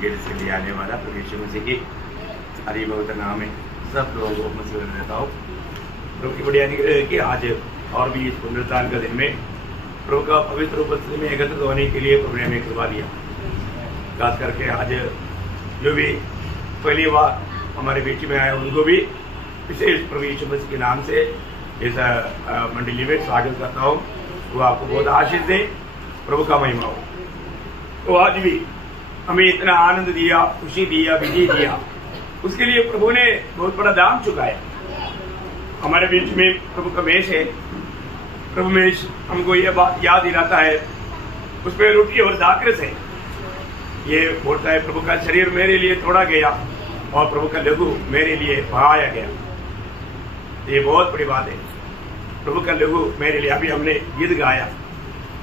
गिर से ले आने वाला प्रभु यीशु मसीह की हरि भगत नाम में सब लोगों को मसीह में रहता हूँ। प्रभु की बढ़िया कि आज और भी इस पुनरुत्थान के दिन में प्रभु का पवित्र उपस्थिति में एकत्रित होने के लिए प्रभु ने हमें कृपा दिया। खास करके आज जो भी पहली बार हमारे बीच में आए उनको भी विशेष प्रभु यीशु मसीह के नाम से इस मंडली में स्वागत करता हूँ। वो आपको बहुत आशीष दे, प्रभु का महिमा हो। तो आज भी हमें इतना आनंद दिया, खुशी दिया, विजय दिया, उसके लिए प्रभु ने बहुत बड़ा दाम चुकाया। हमारे बीच में प्रभु का मेष है। प्रभु मेष हमको ये बात याद दिलाता है, उसमें रोटी और दाखरस है। ये बोलता है प्रभु का शरीर मेरे लिए तोड़ा गया और प्रभु का लहू मेरे लिए बहाया गया। ये बहुत बड़ी बात है। प्रभु का लहू मेरे लिए, अभी हमने गीत गाया,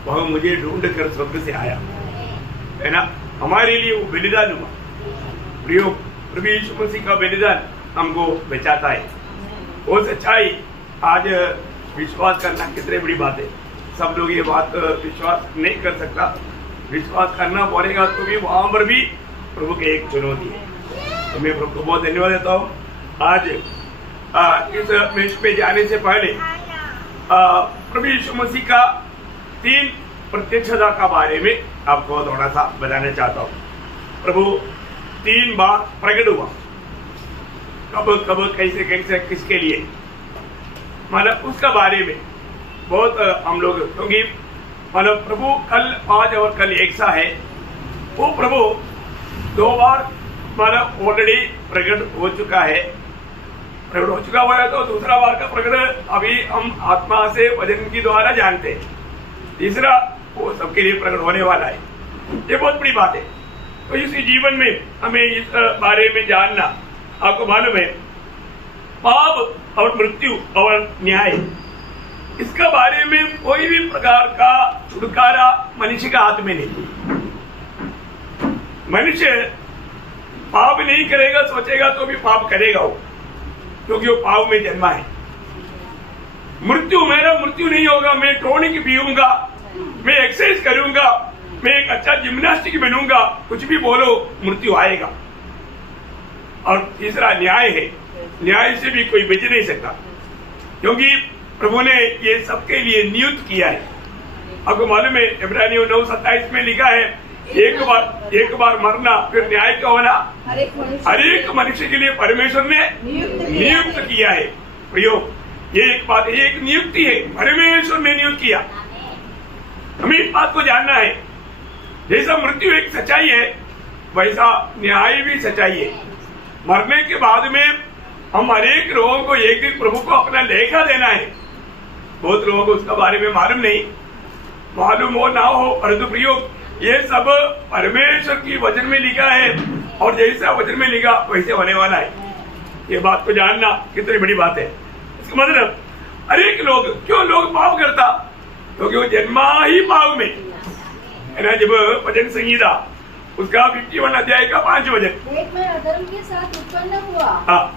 वह मुझे ढूंढ कर स्वर्ग से आया, है ना। हमारे लिए वो बलिदान हुआ। प्रियो, प्रभु यीशु मसीह का बलिदान हमको बचाता है। वो सच्चाई आज विश्वास करना कितनी बड़ी बात है। सब लोग ये बात विश्वास नहीं कर सकता। विश्वास करना पड़ेगा तो भी वहां पर भी प्रभु की एक चुनौती है। तो मैं प्रभु को बहुत धन्यवाद देता हूँ। आज इस मेष पे जाने से पहले प्रभु यीशु मसीह का 3 प्रत्यक्षता का बारे में आपको थोड़ा सा बताना चाहता हूँ। प्रभु 3 बार प्रकट हुआ। कब कब कैसे कैसे किसके लिए, मतलब उसका बारे में बहुत हम लोग, क्योंकि मतलब प्रभु कल आज और कल एक सा है। वो प्रभु 2 बार मतलब ऑलरेडी प्रकट हो चुका है। प्रकट हो चुका हुआ है तो दूसरा बार का प्रकट अभी हम आत्मा से वचन के द्वारा जानते हैं। तीसरा वो सबके लिए प्रकट होने वाला है। ये बहुत बड़ी बात है। तो इसी जीवन में हमें इस बारे में जानना, आपको मालूम है पाप और मृत्यु और न्याय, इसका बारे में कोई भी प्रकार का छुटकारा मनुष्य का हाथ में नहीं। मनुष्य पाप नहीं करेगा, सोचेगा तो भी पाप करेगा वो, क्योंकि वो पाप में जन्मा है। मृत्यु, मेरा मृत्यु नहीं होगा, मैं टॉनिक पीऊंगा, मैं एक्सरसाइज करूंगा, मैं एक अच्छा जिम्नास्टिक बनूंगा, कुछ भी बोलो मृत्यु आएगा। और तीसरा न्याय है। न्याय से भी कोई बच नहीं सकता, क्योंकि प्रभु ने ये सबके लिए नियुक्त किया है। आपको मालूम है इब्रानियों 9:27 में लिखा है, एक बार मरना फिर न्याय का होना हर एक मनुष्य के लिए परमेश्वर ने नियुक्त किया है। प्रियो, ये एक बात, ये एक नियुक्ति है, परमेश्वर ने नियुक्त किया। हमें इस बात को जानना है। जैसा मृत्यु एक सच्चाई है, वैसा न्याय भी सच्चाई है। मरने के बाद में हम हर एक लोगों को एक दिन प्रभु को अपना लेखा देना है। बहुत लोगों को उसका बारे में मालूम नहीं, मालूम हो ना हो, परंतु प्रियो ये सब परमेश्वर की वचन में लिखा है और जैसा वचन में लिखा वैसे होने वाला है। ये बात को जानना कितनी बड़ी बात है। इसका मतलब हर एक लोग, क्यों लोग पाप करता, क्योंकि वो जन्मा ही पाप में है ना। जब भजन संगीता उसका 51 अध्याय का 5 वचन, एक में अधर्म के साथ उत्पन्न हुआ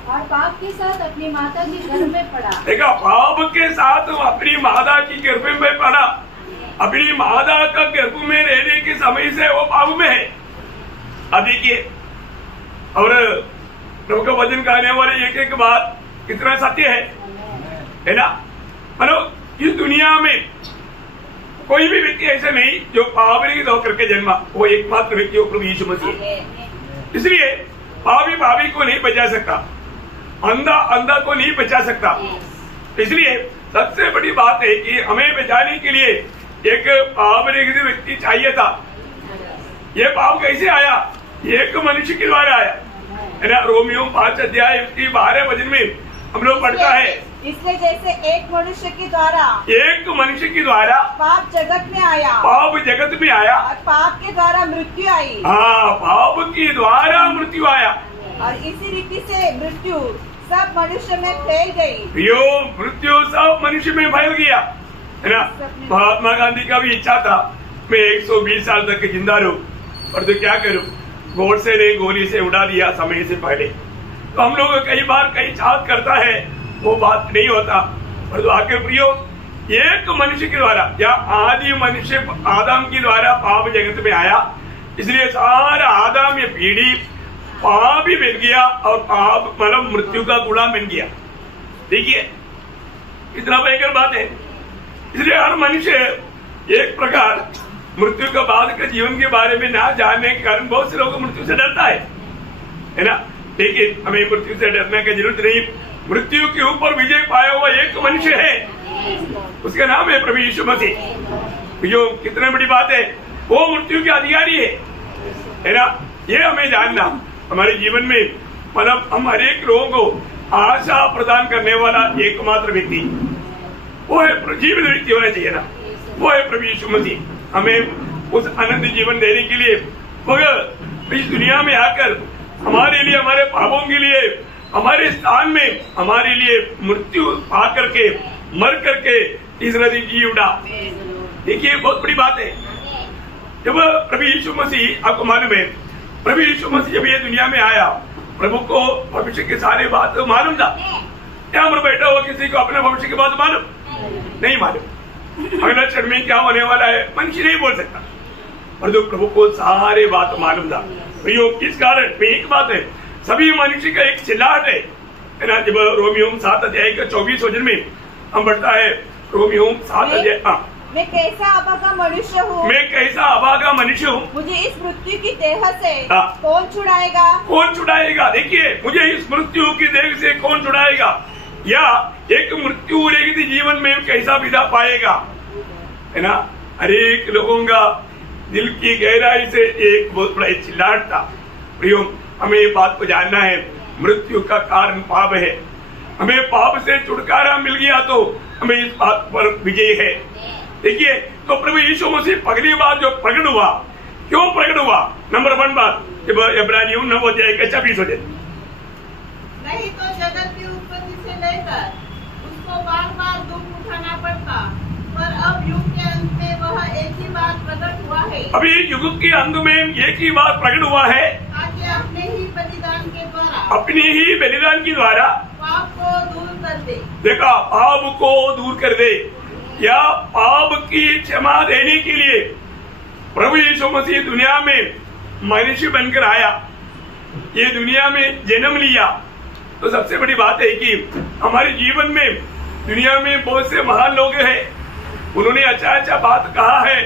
और पाप के साथ अपनी माता के गर्भ में पड़ा। देखा, पाप के साथ अपनी माता की गर्भ में पड़ा। अपनी माता का गर्भ में रहने के समय से वो पाप में है। अब देखिए, और प्रभु का वचन कहने वाले एक एक बात कितना सत्य है ना। मतलब इस दुनिया में कोई भी व्यक्ति ऐसा नहीं जो पाप नहीं होकर के जन्मा, वो एकमात्र व्यक्ति हो प्रभु यीशु मसीह। इसलिए पापी को नहीं बचा सकता, अंधा को नहीं बचा सकता। इसलिए सबसे बड़ी बात है कि हमें बचाने के लिए एक पाप रहित व्यक्ति चाहिए था। ये पाप कैसे आया? एक मनुष्य के द्वारा आया, है ना। रोमियो 5 अध्याय 12 वचन में हम लोग पढ़ता है, इसलिए जैसे एक मनुष्य के द्वारा पाप जगत में आया, और पाप के द्वारा मृत्यु आई। हाँ, पाप के द्वारा मृत्यु आया, और इसी रीति से मृत्यु सब मनुष्य में फैल गई। यो मृत्यु सब मनुष्य में फैल गया, है ना। महात्मा गांधी का भी इच्छा था मैं 120 साल तक जिंदा रहूं, और तो क्या करूं, गोडसे ने गोली से उड़ा दिया समय से पहले। तो हम लोग कई बार कई चाहत करता है, वो बात नहीं होता। और तो आखिर प्रियो, एक मनुष्य के द्वारा या आदि मनुष्य आदम के द्वारा पाप जगत में आया, इसलिए सारा आदम ये पीढ़ी पाप ही बन गया और पाप मतलब मृत्यु का गुलाम बन गया। देखिए कितना भयंकर बात है। इसलिए हर मनुष्य एक प्रकार मृत्यु के बाद के जीवन के बारे में ना जानने के कारण बहुत से लोग मृत्यु से डरता है ना। लेकिन हमें मृत्यु से डरने की जरूरत नहीं। मृत्यु के ऊपर विजय पाया हुआ एक मनुष्य है, उसका नाम है प्रभु यीशु मसीह। जो कितने बड़ी बात है, वो मृत्यु के अधिकारी है ना। ये हमें जानना हमारे जीवन में मतलब हम हर एक लोगों को आशा प्रदान करने वाला एकमात्र व्यक्ति वो है जीवित व्यक्ति होना चाहिए ना, वो है प्रभु यीशु मसीह। हमें उस अनंत जीवन देने के लिए मगर इस दुनिया में आकर हमारे लिए, हमारे पापों के लिए, हमारे स्थान में हमारे लिए मृत्यु पा करके मर करके तीसरा दिन जी उठा। देखिए बहुत बड़ी बात है। जब प्रभु यीशु मसीह, आपको मालूम है प्रभु यीशु मसीह जब ये दुनिया में आया, प्रभु को भविष्य के सारे बात मालूम था। यहाँ पर बैठा हुआ किसी को अपने भविष्य की बात मालूम नहीं? मालूम। अगला क्षण में क्या होने वाला है मनुष्य नहीं बोल सकता, और जो प्रभु को सारे बात मालूम था। किस कारण में एक बात है, सभी मनुष्य का एक चिल्लाहट है ना। जब रोमियो 7 अध्याय का 24 वचन में हम बढ़ता है, रोमियो 7 अध्याय, मैं कैसा अभागा मनुष्य हूँ, मैं कैसा अभागा मनुष्य हूँ, मुझे इस मृत्यु की देह से कौन छुड़ाएगा? कौन छुड़ाएगा? देखिए, मुझे इस मृत्यु की देह से कौन छुड़ाएगा, या एक मृत्यु रहेगी जीवन में कैसा विदा पाएगा, है ना। हर एक लोगों का दिल की गहराई से एक बहुत बड़ा चिल्लाहट था। प्रियो, हमें ये बात को जानना है, मृत्यु का कारण पाप है। हमें पाप से छुटकारा मिल गया तो हमें इस बात पर विजय है। देखिए, तो प्रभु यीशु मसीह पहली बार जो प्रकट हुआ, क्यों प्रकट हुआ? नंबर 1 बात, जब इब्रानियों 9 अध्याय का 26 वचन, नहीं तो जगत की उत्पत्ति से लेकर उसको बार-बार दुख उठाना पड़ता, पर अब युग के अंत में वह एक ही बात प्रकट हुआ है। अभी युग के अंत में एक ही बात प्रकट हुआ है, ताकि अपने ही बलिदान के द्वारा, अपनी ही बलिदान के द्वारा पाप को दूर कर दे। देखा, पाप को दूर कर दे, या पाप की क्षमा देने के लिए प्रभु यीशु मसीह दुनिया में मनुष्य बनकर आया, ये दुनिया में जन्म लिया। तो सबसे बड़ी बात है कि हमारे जीवन में दुनिया में बहुत से महान लोग हैं, उन्होंने अच्छा बात कहा है,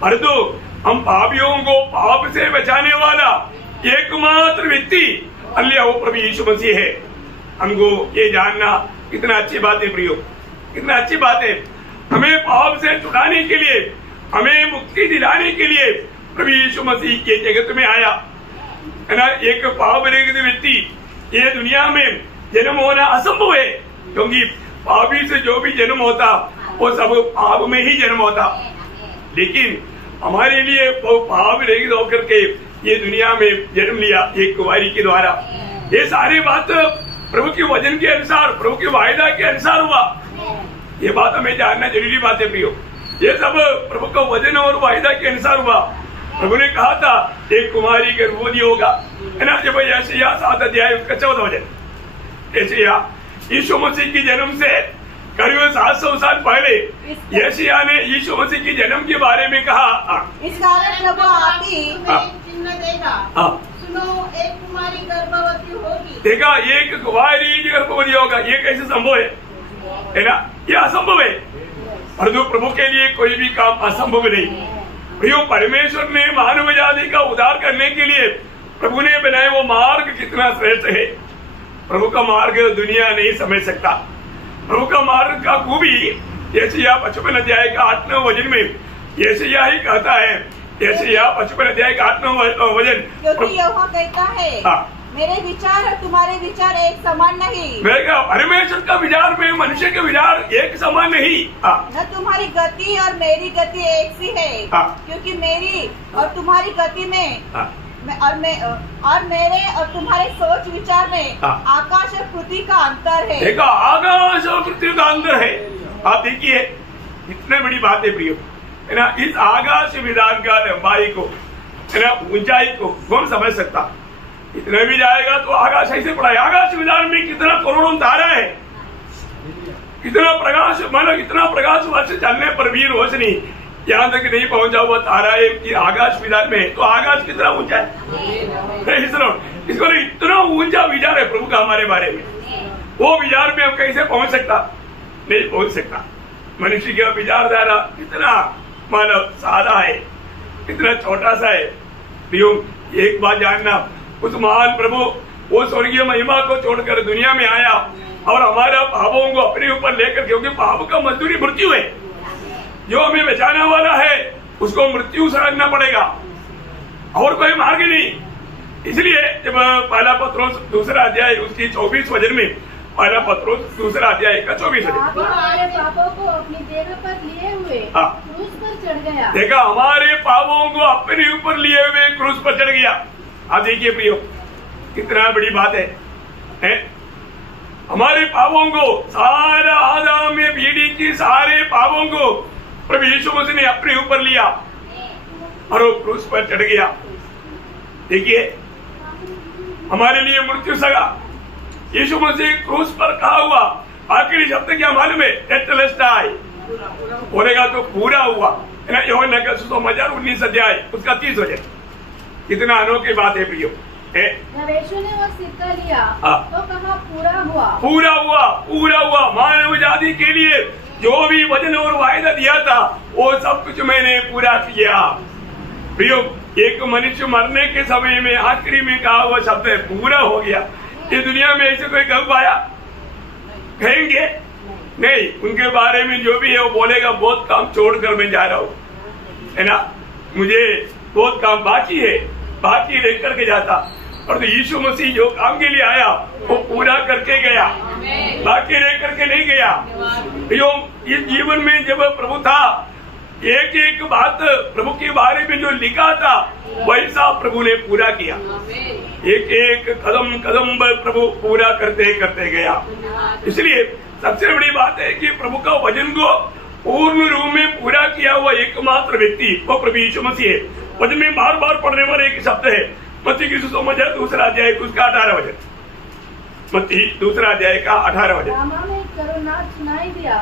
परंतु हम पापियों को पाप से बचाने वाला एकमात्र व्यक्ति अल्लाह वो प्रभु यीशु मसीह है। हमको ये जानना कितना अच्छी बात है प्रियो, कितना अच्छी बात है। हमें पाप से छुड़ाने के लिए, हमें मुक्ति दिलाने के लिए प्रभु यीशु मसीह के जगत में आया, है ना। एक पाप रहित व्यक्ति ये दुनिया में जन्म होना असंभव है, क्योंकि पापी से जो भी जन्म होता वो सब पाप में ही जन्म होता। लेकिन हमारे लिए वो पाप रहित होकर के ये दुनिया में जन्म लिया एक कुंवारी के द्वारा। ये सारी बात प्रभु के वचन के अनुसार, प्रभु के वायदा के अनुसार हुआ। ये बात हमें जानना जरूरी बात है प्रियो। ये सब प्रभु का वचन और वायदा के अनुसार हुआ। प्रभु ने कहा था एक कुमारी गर्भवती होगा, है ना। जब यशायाह 7 अध्याय उसका 14 वचन, यशायाह यीशु मसीह की जन्म से करीब 700 साल पहले यशायाह ने यीशु मसीह के जन्म के बारे में कहा, इस कारण प्रभु आपकी चिन्ह देगा, सुनो एक कुमारी गर्भवती होगी। देखा, एक कुमारी गर्भवती होगा, ये कैसे संभव है ना। ये असंभव है, परंतु प्रभु के लिए कोई भी काम असंभव नहीं। प्रियो, परमेश्वर ने मानव जाति का उद्धार करने के लिए प्रभु ने बनाए वो मार्ग कितना श्रेष्ठ है। प्रभु का मार्ग दुनिया नहीं समझ सकता। प्रभु का मार्ग का खूबी यशायाह 55 अध्याय का 8वां वचन में यशायाह ही कहता है। यशायाह 55 अध्याय का 8वां वचन, क्योंकि यहोवा कहता है, मेरे विचार और तुम्हारे विचार एक समान नहीं। परमेश्वर का विचार में मनुष्य के विचार एक समान नहीं। न तुम्हारी गति और मेरी गति एक सी है, क्योंकि मेरी और तुम्हारी गति में और मेरे और तुम्हारे सोच विचार में आकाश और पृथ्वी का अंतर है। देखो, आकाश और पृथ्वी का अंतर है। आप देखिए, इतने बड़ी बात है प्रियो, है ना। इस आकाश विधान का लंबाई को, है ना, ऊंचाई को कौन समझ सकता। इतना भी जाएगा तो आकाश ऐसे पड़ा है। आकाश विधान में कितना करोड़ों तारा है, कितना प्रकाश, मतलब इतना प्रकाश वर्ष चलने पर भी रोशनी यहाँ तक नहीं पहुंचा हुआ तारा है कि आकाश विचार में, तो आकाश कितना ऊंचा है। इसको इतना ऊंचा विचार है प्रभु का हमारे बारे में, वो विचार में हम कैसे पहुंच सकता, नहीं पहुंच सकता। मनुष्य का विचारधारा कितना मानव सादा है, इतना छोटा सा है। एक बात जानना, उस महान प्रभु वो स्वर्गीय महिमा को छोड़कर दुनिया में आया और हमारा पापों को अपने ऊपर लेकर, क्योंकि पाप का मजदूरी मृत्यु है, जो हमें बचाने वाला है उसको मृत्यु सहना पड़ेगा और कोई मार्ग नहीं। इसलिए जब पहला पत्रोस दूसरा अध्याय उसकी 24 वचन में, पहला पत्रोस दूसरा अध्याय का 24 वचन, हमारे पापों को अपनी देह पर लिए हुए क्रूस पर चढ़ गया। देखा, हमारे पापों को अपने ऊपर लिए हुए क्रूस पर चढ़ गया। आप देखिए प्रियो, कितना बड़ी बात है? हमारे पापों को, सारा आदम में पीढ़ी की सारे पापों को प्रभु यीशु मसीह ने अपने ऊपर लिया और वो क्रूस पर चढ़ गया। देखिए, हमारे लिए मृत्यु सगा। यीशु मसीह क्रूस पर कहा हुआ आखिरी शब्द क्या मालूम है? टेटलेस्टाई बोलेगा तो पूरा हुआ है ना। यूहन्ना का सुसमाचार 19 अध्याय उसका 30 वचन। कितना अनोखी बात है प्रियो। जब यीशु ने वो सिक्का लिया तो कहा पूरा हुआ, पूरा हुआ, पूरा हुआ। मानव जाति के लिए जो भी वचन और वायदा दिया था वो सब कुछ मैंने पूरा किया। प्रियो, एक मनुष्य मरने के समय में आखिरी में कहा हुआ शब्द है पूरा हो गया। ये दुनिया में ऐसे कोई कह पाया? कहेंगे नहीं। उनके बारे में जो भी है वो बोलेगा बहुत काम छोड़कर मैं जा रहा हूँ, है ना, मुझे बहुत काम बाकी है, बाकी रह करके जाता। और तो यीशु मसीह जो काम के लिए आया वो पूरा करके गया, बाकी रह करके नहीं गया। इस जीवन में जब प्रभु था, एक एक बात प्रभु के बारे में जो लिखा था वैसा प्रभु ने पूरा किया। एक एक कदम कदम प्रभु पूरा करते करते गया। इसलिए सबसे बड़ी बात है कि प्रभु का वचन को पूर्ण रूप में पूरा किया हुआ एकमात्र व्यक्ति वो प्रभु यीशु मसीह है। वचन में बार बार पढ़ने वाला एक शब्द है मत्ती की सुसमाचार दूसरा अध्याय उसका 18 वचन, मत्ती दूसरा अध्याय का 18 वचन। करुणा सुनाई दिया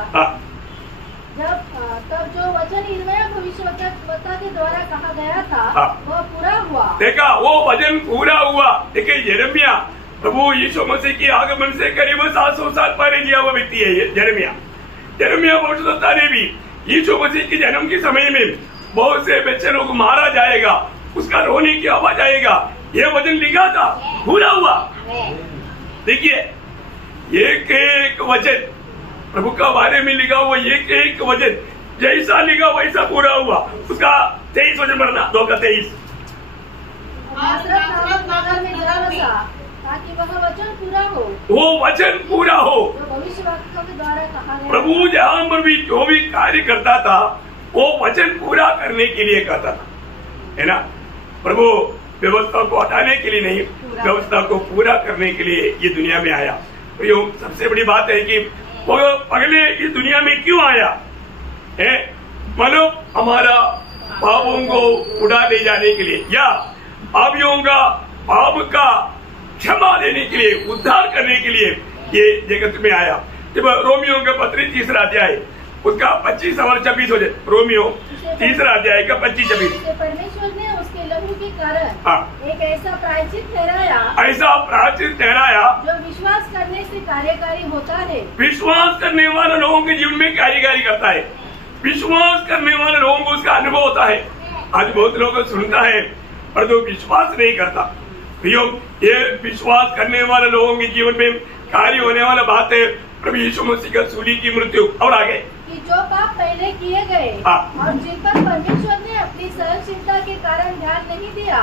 तब जो वचन यिर्मयाह भविष्यवक्ता के द्वारा कहा गया था वो पूरा हुआ। देखा, वो वचन पूरा हुआ। देखिए, यिर्मयाह प्रभु यीशु मसीह की आगमन से करीब 700 साल पहले जिया हुआ व्यक्ति है यिर्मयाह भविष्यवक्ता ने भी यीशु मसीह के जन्म के समय में बहुत से बच्चे लोग मारा जाएगा, उसका रोने की आवाज आएगा, ये वचन लिखा था, पूरा हुआ। देखिए, एक एक वचन प्रभु का बारे में लिखा हुआ, एक एक वचन जैसा लिखा वैसा पूरा हुआ। उसका 23 वचन पढ़ना, 2 का 23। ताकि वह वचन पूरा हो, वो वचन पूरा हो जो भविष्यवक्ता के द्वारा कहा गया। प्रभु जहाँ पर भी जो भी कार्य करता था वो वचन पूरा करने के लिए करता था, है ना। प्रभु व्यवस्था को हटाने के लिए नहीं, व्यवस्था को पूरा करने के लिए ये दुनिया में आया। तो ये सबसे बड़ी बात है कि वो पहले इस दुनिया में क्यों आया है? मतलब हमारा पापों को उड़ा ले जाने के लिए या पापियों का पाप का क्षमा देने के लिए, उद्धार करने के लिए ये जगत में आया। जब रोमियो का पत्र 3 अध्याय उसका 25 और 26 हो जाए, रोमियो 3 अध्याय का 25-26। परमेश्वर ने उसके लहू के कारण एक ऐसा प्रायश्चित ठहराया जो विश्वास करने से कार्यकारी होता है। विश्वास करने वाले लोगों के जीवन में कार्यकारी करता है। विश्वास करने वाले लोगों को उसका अनुभव होता है। आज बहुत लोग सुनता है पर जो विश्वास नहीं करता। ये विश्वास करने वाले लोगों के जीवन में कार्य होने वाला बात है प्रभु यीशु मसीह का सूली की मृत्यु। और आगे कि जो पाप पहले किए गए और जिन पर परमेश्वर ने अपनी सहनशीलता के कारण ध्यान नहीं दिया,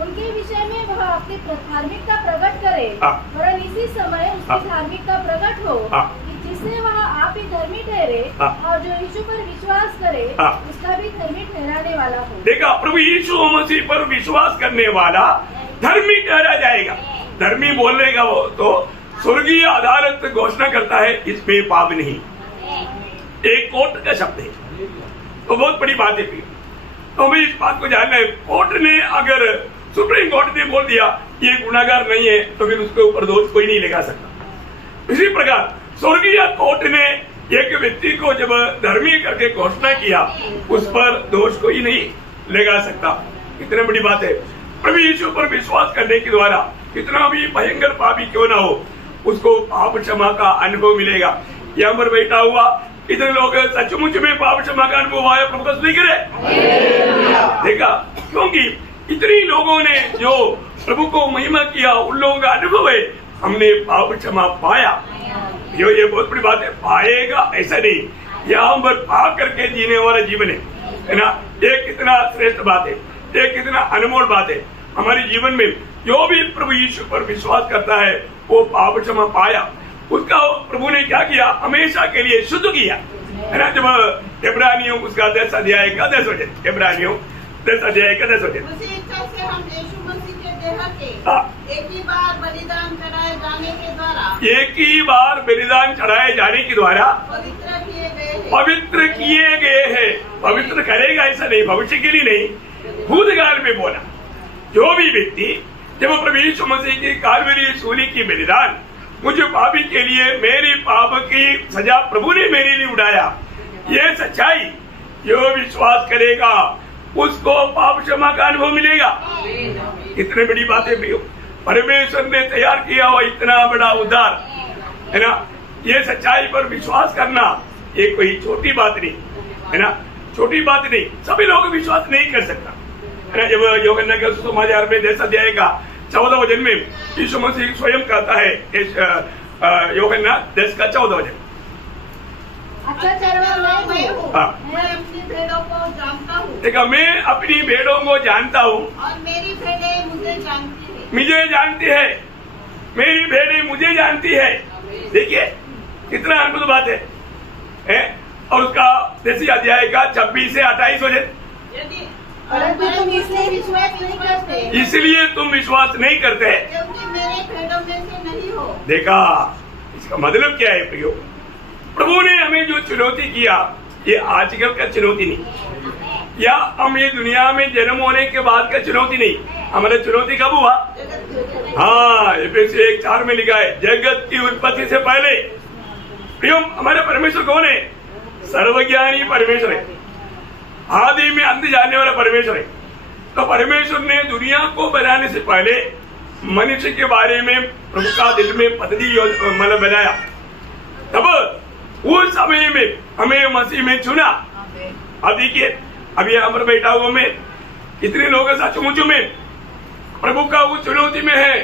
उनके विषय में वह अपनी धार्मिकता प्रकट करे, वरन इसी समय उसकी धार्मिकता प्रकट हो कि जिससे वह आप ही धर्मी ठहरे और जो यीशु पर विश्वास करे उसका भी धर्मी ठहराने वाला हो। देखा, प्रभु यीशु मसीह पर विश्वास करने वाला धर्मी ठहरा जाएगा। धर्मी बोलने का वो तो स्वर्गीय अदालत घोषणा करता है इसमें पाप नहीं। एक कोर्ट का शब्द है, तो बहुत बड़ी बात है। तो हमें इस बात को जानना है, कोर्ट ने अगर सुप्रीम कोर्ट ने बोल दिया ये गुनाहगार नहीं है तो फिर उसके ऊपर दोष कोई नहीं लगा सकता। इसी प्रकार स्वर्गीय कोर्ट ने एक व्यक्ति को जब धर्मी करके घोषणा किया, उस पर दोष कोई नहीं लगा सकता। कितनी बड़ी बात है। प्रभु यीशु पर विश्वास करने के द्वारा कितना भी भयंकर पापी क्यों ना हो, उसको पाप क्षमा का अनुभव मिलेगा। यहाँ पर बैठा हुआ इतने लोग सचमुच में पाप क्षमा का अनुभव आया, प्रभु का स्तुति करे। देखा, क्योंकि इतने लोगों ने जो प्रभु को महिमा किया, उन लोगों का अनुभव है, हमने पाप क्षमा पाया। ये बहुत बड़ी बात है। पाएगा ऐसा नहीं, यहाँ पर पा करके जीने वाला जीवन है ना। ये कितना श्रेष्ठ बात है, ये कितना अनमोल बात है। हमारे जीवन में जो भी प्रभु यीशु पर विश्वास करता है, वो पाप क्षमा पाया। उसका प्रभु ने क्या किया, हमेशा के लिए शुद्ध किया, है ना। जब इब्रानियों उसका 10 अध्याय का 10 वचन, इब्रानियों 10 अध्याय का 10 वचन, उसी इच्छा से हम यीशु मसीह के देह के एक ही बार बलिदान चढ़ाए जाने के द्वारा, एक ही बार बलिदान चढ़ाए जाने के द्वारा पवित्र किए गए हैं। पवित्र करेगा ऐसा नहीं, भविष्य के लिए नहीं, भूतकाल में बोला। जो भी व्यक्ति जब प्रभु यीशु मसीह की कालवरी सूली की बलिदान, मुझे पापी के लिए मेरी पाप की सजा प्रभु ने मेरे लिए उठाया, ये सच्चाई, जो विश्वास करेगा उसको पाप क्षमा का अनुभव मिलेगा। कितने बड़ी बातें भी हो, परमेश्वर ने तैयार किया हुआ इतना बड़ा उद्धार, है ना। ये सच्चाई पर विश्वास करना ये कोई छोटी बात नहीं, है ना, छोटी बात नहीं। सभी लोग विश्वास नहीं कर सकता, है ना। जब यूहन्ना के सुसमाचार में 10 अध्याय का 14 वचन में यीशु मसीह स्वयं कहता है, यूहन्ना 10 का 14 वचन, अच्छा चरवाहा मैं हूँ, मैं अपनी भेड़ों को जानता हूँ। देखा, मैं अपनी भेड़ों को जानता हूँ और मेरी भेड़ें मुझे जानती है। मुझे जानती है, मेरी भेड़ें मुझे जानती है। देखिए कितना अद्भुत बात है। और उसका 10 अध्याय का 26 से 28 वचन, परंतु तुम इसलिए विश्वास नहीं करते, इसलिए तुम विश्वास नहीं करते क्योंकि मेरे भेड़ों में से नहीं हो। देखा, इसका मतलब क्या है प्रियो, प्रभु ने हमें जो चुनौती किया, ये आजकल का चुनौती नहीं, या हम ये दुनिया में जन्म होने के बाद का चुनौती नहीं। हमारा चुनौती कब हुआ? हाँ, एफएससी 1:4 में लिखा है, जगत की उत्पत्ति से पहले। प्रियो, हमारे परमेश्वर कौन है? सर्वज्ञानी परमेश्वर है, आदि में अंत जानने वाला परमेश्वर है। तो परमेश्वर ने दुनिया को बनाने से पहले मनुष्य के बारे में प्रभु का दिल में पद्धति मतलब बनाया। तब उस समय में हमें मसीह में चुना। अब देखिए, अभी यहाँ पर बैठा हुआ मैं, इतने लोग सचमुच में प्रभु का उस चुनौती में है।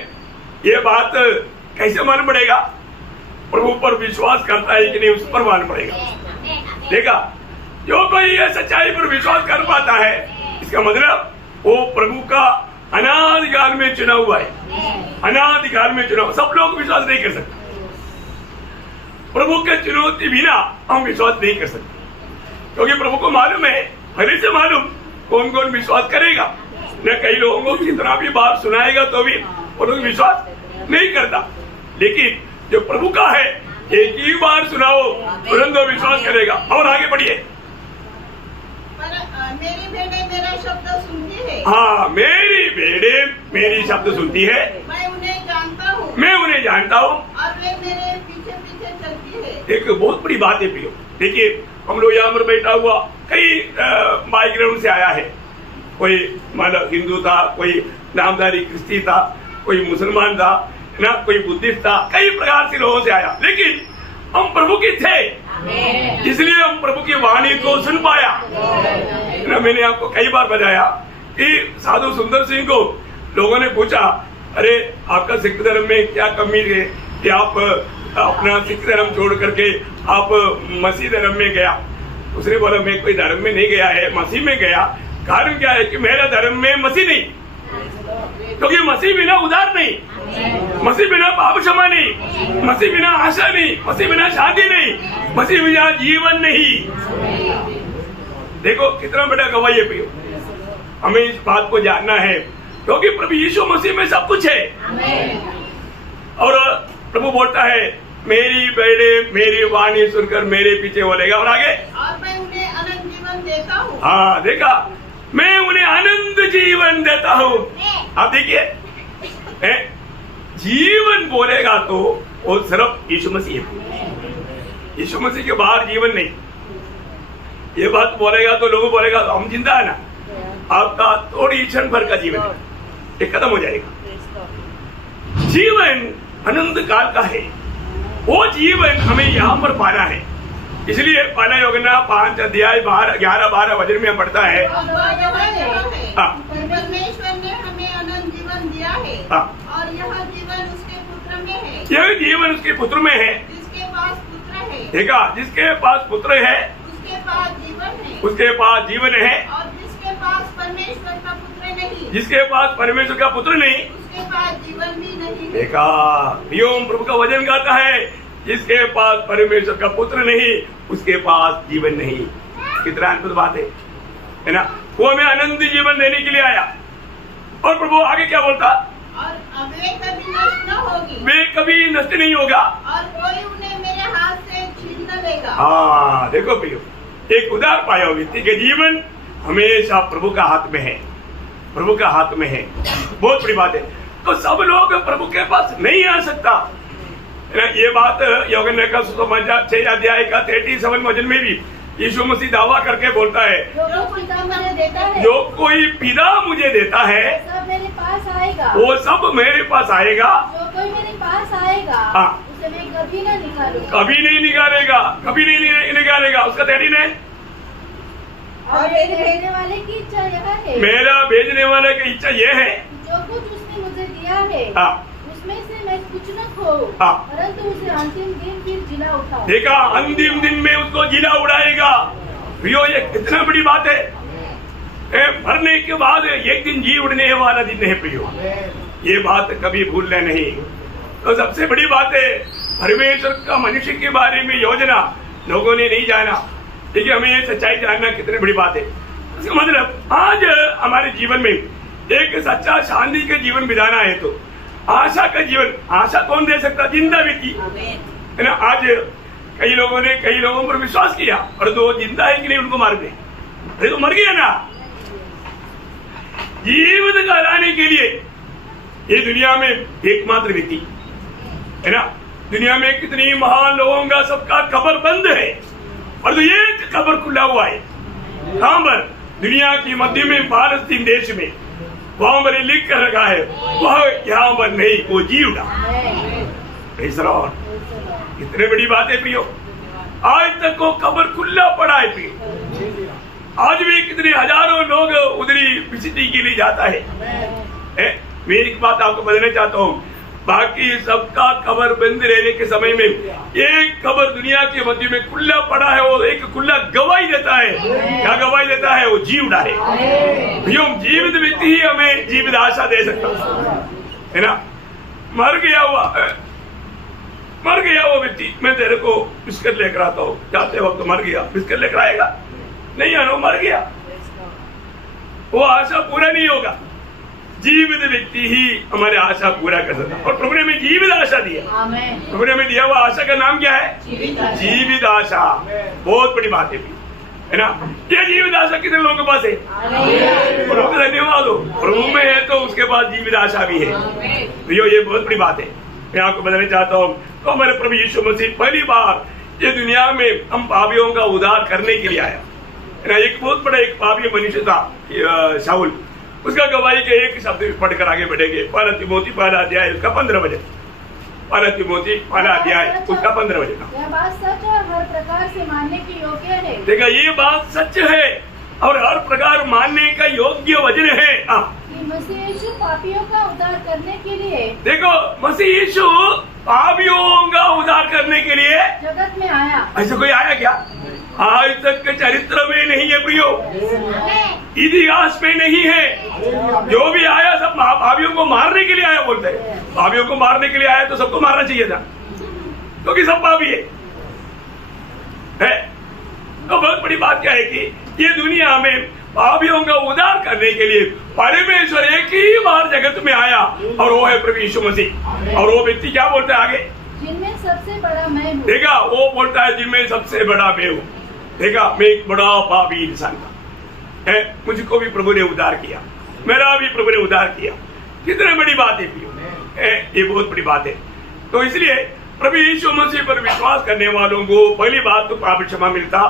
ये बात कैसे मालूम पड़ेगा? प्रभु पर विश्वास करता है कि नहीं, उस पर मालूम पड़ेगा। देखा, जो कोई ये सच्चाई पर विश्वास कर पाता है, इसका मतलब वो प्रभु का अनादिकाल में चुना हुआ है, अनादिकाल में चुना। सब लोग विश्वास नहीं कर सकते, प्रभु के चुनौती बिना हम विश्वास नहीं कर सकते, क्योंकि प्रभु को मालूम है, पहले से मालूम कौन कौन विश्वास करेगा। न कई लोगों को कितना भी बार सुनाएगा तो भी वो लोग विश्वास नहीं करता, लेकिन जो प्रभु का है, एक ही बार सुनाओ तुरंत विश्वास करेगा। और आगे बढ़िए, मेरी भेड़ें मेरा शब्द सुनती है। हाँ, मेरी भेड़ें मेरी शब्द सुनती है, मैं उन्हें जानता हूँ, मैं उन्हें जानता हूँ, और वे मेरे पीछे पीछे चलती है। एक बहुत बड़ी बात है प्रियो। देखिए, हम लोग यहाँ पर बैठा हुआ कई बैकग्राउंड से आया है। कोई मतलब हिंदू था, कोई नामधारी क्रिस्ती था, कोई मुसलमान था ना, कोई बुद्धिस्ट था, कई प्रकार से लोगों से आया, लेकिन हम प्रभु के थे, इसलिए हम प्रभु की वाणी को सुन पाया ना। मैंने आपको कई बार बताया कि साधु सुंदर सिंह को लोगों ने पूछा, अरे आपका सिख धर्म में क्या कमी है कि आप अपना सिख धर्म छोड़ करके आप मसीह धर्म में गया? उसने बोला, मैं कोई धर्म में नहीं गया है, मसीह में गया। कारण क्या है कि मेरा धर्म में मसीह नहीं, क्योंकि मसीह बिना उद्धार नहीं, मसीह बिना पाप क्षमा नहीं, मसीह बिना आशा नहीं, मसीह बिना शांति नहीं, मसीह बिना जीवन नहीं। देखो कितना बड़ा गवाही है प्रियो, हमें इस बात को जानना है, क्योंकि प्रभु यीशु मसीह में सब कुछ है। और प्रभु बोलता है, मेरी भेड़ें मेरी वाणी सुनकर मेरे पीछे बोलेगा। और आगे, और मैं उन्हें अनंत जीवन देता हूँ। हाँ, देखा, मैं उन्हें अनंत जीवन देता हूँ। आप देखिए, जीवन बोलेगा तो वो सिर्फ यीशु मसीह है। यीशु मसीह के बाहर जीवन नहीं। ये बात बोलेगा तो लोग बोलेगा हम जिंदा है ना, आपका थोड़ी क्षण भर का जीवन है, ये खत्म हो जाएगा। जीवन अनंत काल का है, वो जीवन हमें यहाँ पर पाना है। इसलिए पहला यूहन्ना 5 अध्याय 11-12 वचन में पढ़ता है, परमेश्वर ने हमें अनंत जीवन दिया है और यह जीवन उसके पुत्र में है। यह जीवन उसके पुत्र में है। जिसके पास पुत्र है, देखा, जिसके पास पुत्र है उसके पास जीवन है। उसके पास जीवन है। और जिसके पास परमेश्वर का पुत्र नहीं, जिसके पास परमेश्वर का पुत्र नहीं, उसके पास जीवन भी नहीं। देखा, प्रियोम प्रभु का वचन कहता है, जिसके पास परमेश्वर का पुत्र नहीं उसके पास जीवन नहीं। कितना अद्भुत बात है ना। वो हमें अनंत जीवन देने के लिए आया। और प्रभु आगे क्या बोलता, और अब वे कभी नष्ट न होगी, वे कभी नष्ट नहीं होगा और कोई उन्हें मेरे हाथ से छीन न लेगा। हाँ देखो प्रियो, एक उदार पाया व्यक्ति के जीवन हमेशा प्रभु का हाथ में है, प्रभु का हाथ में है। बहुत बड़ी बात है। तो सब लोग प्रभु के पास नहीं आ सकता। ये बात यूहन्ना का 6 अध्याय का 37 वचन में भी यीशु मसीह दावा करके बोलता है, जो कोई पिता मुझे देता है सब मेरे पास आएगा, वो सब मेरे पास आएगा, जो कोई मेरे पास आएगा उसे मैं कभी न निकालूंगा, कभी नहीं निकालेगा, कभी नहीं निकालेगा। उसका तैयारी नहीं। और मेरे भेजने वाले की इच्छा यह है, मेरा भेजने वाले की इच्छा ये है, जो कुछ उसने मुझे दिया है उसमें से मैं कुछ न खोऊं, परंतु उसे अंतिम दिन फिर जिला उठाऊं। देखा, अंतिम दिन में उसको जिला उड़ाएगा। प्रियो, ये कितना बड़ी बात है। मरने के बाद एक दिन जी उड़ने वाला दिन है प्रियो, ये बात कभी भूलना नहीं। तो सबसे बड़ी बात है, परमेश्वर का मनुष्य के बारे में योजना लोगों ने नहीं जाना, लेकिन हमें ये सच्चाई जानना कितनी बड़ी बात है। इसका मतलब आज हमारे जीवन में एक सच्चा शांति का जीवन बिताना है तो आशा का जीवन, आशा कौन दे सकता, जिंदा व्यक्ति है ना। आज कई लोगों पर विश्वास किया और दो जिंदा है कि नहीं उनको मार दे, अरे तो मर गया ना। जीवित कराने के लिए ये दुनिया में एकमात्र व्यक्ति है ना। दुनिया में कितनी महान लोगों का सबका कब्र बंद है और तो ये कब्र खुला हुआ है। कहां पर, दुनिया की मध्य में फालस्तीन देश में, वहां पर लिख कर रखा है, वह यहाँ पर नहीं, वो जी उठा। कितने बड़ी बात है प्रियो, आज तक वो कब्र खुला पड़ा है प्रियो। आज भी कितने हजारों लोग उधरी विजिटिंग के लिए जाता है। मैं एक बात आपको बताना चाहता हूँ, बाकी सबका कब्र बंद रहने के समय में एक कब्र दुनिया के मध्य में खुला पड़ा है, वो एक खुला गवाही देता है। क्या गवाही देता है, वो जी उठा है। जीवित व्यक्ति ही हमें जीवित आशा दे सकता है ना। मर गया वो व्यक्ति, मैं तेरे को बिस्किट लेकर आता हूँ, जाते वक्त मर गया, बिस्किट लेकर आएगा नहीं, आना, मर गया, वो आशा पूरा नहीं होगा। जीवित व्यक्ति ही हमारे आशा पूरा कर सकता। और प्रभु ने हमें जीवित आशा दिया, प्रभु ने हमें दिया हुआ आशा का नाम क्या है, जीवित आशा। बहुत बड़ी बात है ना। ये जीवित आशा कितने लोगों के पास है, प्रभु का धन्यवाद हो। प्रभु में है तो उसके पास जीवित आशा भी है। तो ये बहुत बड़ी बात है। मैं आपको बताना चाहता हूँ, तो हमारे प्रभु यीशु मसीह पहली बार ये दुनिया में हम पापियों का उद्धार करने के लिए आया। एक बहुत बड़ा एक पापी मनुष्य था शाऊल, उसका गवाही के एक शब्द पढ़कर आगे बढ़ेंगे। पहला तिमोथी पहला अध्याय उसका 15 वचन, पहला तिमोथी पहला अध्याय उसका 15 वचन। यह बात सच और हर प्रकार से मानने की योग्य है। देखा, ये बात सच है और हर प्रकार मानने का योग्य वचन है। मसीह यीशु पापियों का उद्धार करने के लिए, देखो, मसीह यीशु पापियों का उद्धार करने के लिए जगत में आया। ऐसा कोई आया क्या? आज तक के चरित्र में नहीं है प्रियो, इतिहास में नहीं है। जो भी आया सब पापियों को मारने के लिए आया। बोलते हैं पापियों को मारने के लिए आया, तो सबको मारना चाहिए था, क्योंकि सब पापी है। तो बहुत बड़ी बात क्या है कि ये दुनिया में पापियों का उद्धार करने के लिए परमेश्वर एक ही बार जगत में आया, और वो है प्रभु यीशु मसीह। और वो व्यक्ति क्या बोलता है आगे, जिनमें सबसे बड़ा मैं हूँ। देखा, वो बोलता है जिनमें सबसे बड़ा मैं हूँ। देखा, मैं एक बड़ा पापी इंसान था, मुझको भी प्रभु ने उद्धार किया, मेरा भी प्रभु ने उद्धार किया। कितनी बड़ी बात है ये बहुत बड़ी बात है। तो इसलिए प्रभु यीशु मसीह पर विश्वास करने वालों को पहली बात तो पाप क्षमा मिलता,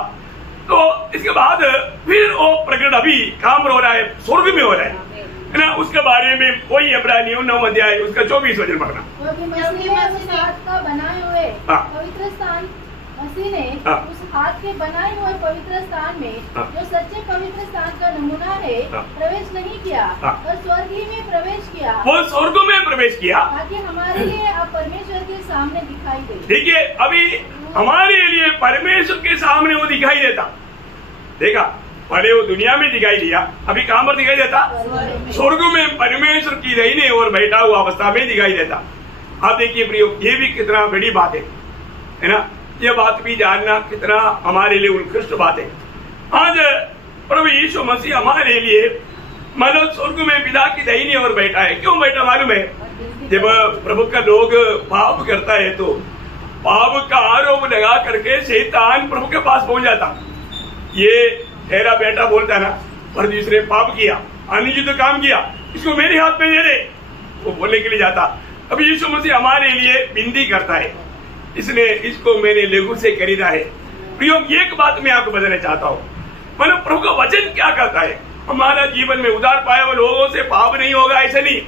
तो इसके बाद फिर वो प्रकट अभी काम हो रहा है, स्वर्ग में हो रहा है ना। उसके बारे में कोई इब्रानियों 9 अध्याय उसका 24 वचन पढ़ना। बनाए हुए पवित्र स्थान, मसीह ने उस हाथ के बनाए हुए पवित्र स्थान में जो सच्चे पवित्र स्थान का नमूना है प्रवेश नहीं किया, और स्वर्ग ही में प्रवेश किया। वो स्वर्ग में प्रवेश किया ताकि हमारे लिए अब परमेश्वर के सामने दिखाई दे। ठीक है, अभी हमारे लिए परमेश्वर के सामने वो दिखाई देता। देखा, पहले वो दुनिया में दिखाई दिया, अभी कहाँ पर दिखाई देता? स्वर्ग में परमेश्वर की दाहिने ओर बैठा हुआ अवस्था में दिखाई देता। आप देखिए प्रियो, ये भी कितना बड़ी बात है ना। ये बात भी जानना कितना हमारे लिए उत्कृष्ट बात है। आज प्रभु यीशु मसीह हमारे लिए मतलब स्वर्ग में पिता की दाहिनी ओर बैठा है। क्यों बैठा मालूम है? जब प्रभु का लोग पाप करता है तो पाप का आरोप लगा करके शैतान प्रभु के पास पहुंच जाता। ये तेरा बेटा बोलता ना, पर दूसरे पाप किया, अनुचित काम किया, इसको मेरे हाथ में दे दे, वो बोलने के लिए जाता। अभी यीशु मसीह हमारे लिए विनती करता है, इसलिए इसको मैंने लघु से खरीदा है। प्रियो, एक बात मैं आपको बताना चाहता हूँ, मतलब प्रभु का वचन क्या कहता है, हमारा जीवन में उद्धार पाया हुआ लोगों से पाप नहीं होगा ऐसा नहीं,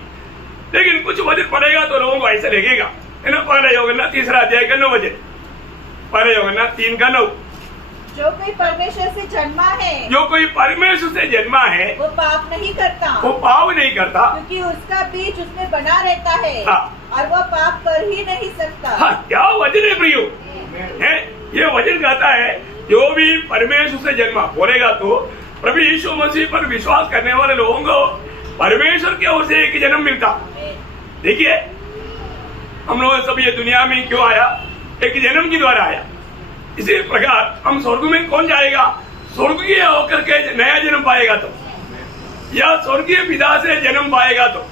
लेकिन कुछ वचन पड़ेगा तो लोगों को ऐसा लगेगा, है ना। पहले यूहन्ना 3 अध्याय का 9 वचन, पहले यूहन्ना 3 का 9, जो कोई परमेश्वर से जन्मा है, जो कोई परमेश्वर से जन्मा है वो पाप नहीं करता, वो पाप नहीं करता, क्योंकि उसका बीज उसमें बना रहता है। हाँ। और वो पाप कर ही नहीं सकता। हाँ, क्या वचन है प्रियो, है ये वचन कहता है जो भी परमेश्वर से जन्मा बोलेगा तो प्रभु यीशु मसीह पर विश्वास करने वाले लोगों को परमेश्वर की ओर से एक जन्म मिलता। देखिए, हम लोग सब ये दुनिया में क्यों आया? एक जन्म के द्वारा आया। इसी प्रकार हम स्वर्ग में कौन जाएगा? स्वर्गीय होकर के नया जन्म पाएगा तो, या स्वर्गीय पिता से जन्म पाएगा तो।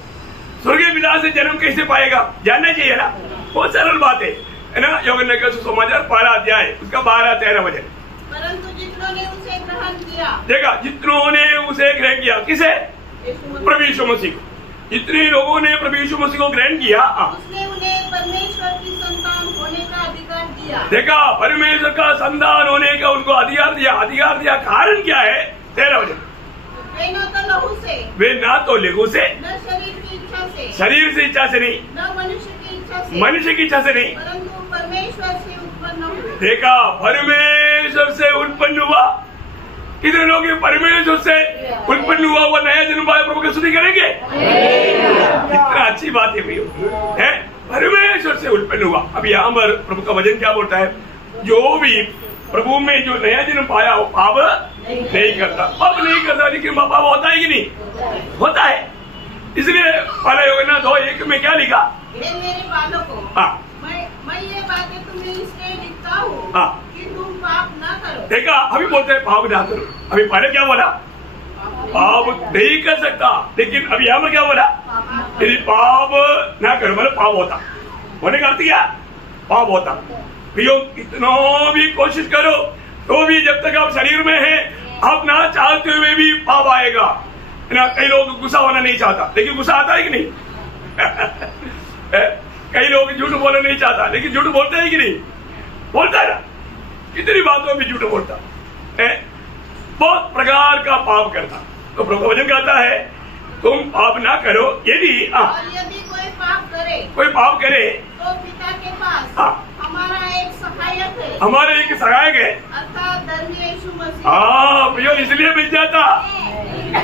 स्वर्गीय पिता से जन्म कैसे पाएगा जानना चाहिए ना, बहुत सरल बात है ना। यूहन्ना का सुसमाचार 12 अध्याय उसका 12-13 वचन, परंतु जितनों ने उसे ग्रहण किया, देखा, जितनों ने उसे ग्रहण किया, किसे? प्रभु यीशु मसीह को। जितने लोगों ने प्रभु यीशु मसीह को ग्रहण किया, उसने उन्हें परमेश्वर की संतान होने का अधिकार दिया। देखा, परमेश्वर का संतान होने का उनको अधिकार दिया। अधिकार दिया, कारण क्या है? 13 वचन, वे न तो लहू से, वे ना तो लघु से, न शरीर की इच्छा से, शरीर से इच्छा से नहीं, न मनुष्य की इच्छा से, मनुष्य की इच्छा से नहीं, परंतु परमेश्वर से उत्पन्न हुए। देखा, परमेश्वर से उत्पन्न हुआ। कितने लोग परमेश्वर से उत्पन्न हुआ वो नया जन्म पाया प्रभु की स्तुति करेंगे? कितना अच्छी बात है भैया, है परमेश्वर से उत्पन्न हुआ। अभी यहाँ पर प्रभु का वचन क्या बोलता है? जो भी प्रभु में जो नया जन्म पाया वो पाप नहीं करता। पाप नहीं करता, लेकिन पाप होता है कि नहीं? होता है। इसलिए पहले यूहन्ना 2:1 में क्या लिखा? हे मेरे बालकों, हाँ, मैं ये बातें तुम्हें इसलिए लिखता हूँ हाँ, कि तुम पाप न करो। देखा, अभी बोलते हैं पाप ना करो। अभी पहले क्या बोला? पाप नहीं कर सकता, लेकिन अभी यहाँ पर क्या बोला? यदि पाप ना करो मतलब पाप होता। होने का अर्थ क्या? पाप होता। प्रियो, कितना भी कोशिश करो तो भी जब तक आप शरीर में हैं, आप ना चाहते हुए भी पाप आएगा ना। कई लोग गुस्सा होना नहीं चाहता, लेकिन गुस्सा आता है कि नहीं? कई लोग झूठ बोलना नहीं चाहता, लेकिन झूठ बोलते हैं कि नहीं? बोलता है ना। कितनी बातों में झूठ बोलता है, बहुत प्रकार का पाप करता। तो प्रभु का वचन कहता है तुम पाप ना करो। यदि कोई पाप करे, कोई पाप करे तो पिता के पास हमारा एक सहायक है, हमारे एक सहायक है, अर्थात धर्मी यीशु मसीह। हाँ प्रियो, इसलिए मिल जाता।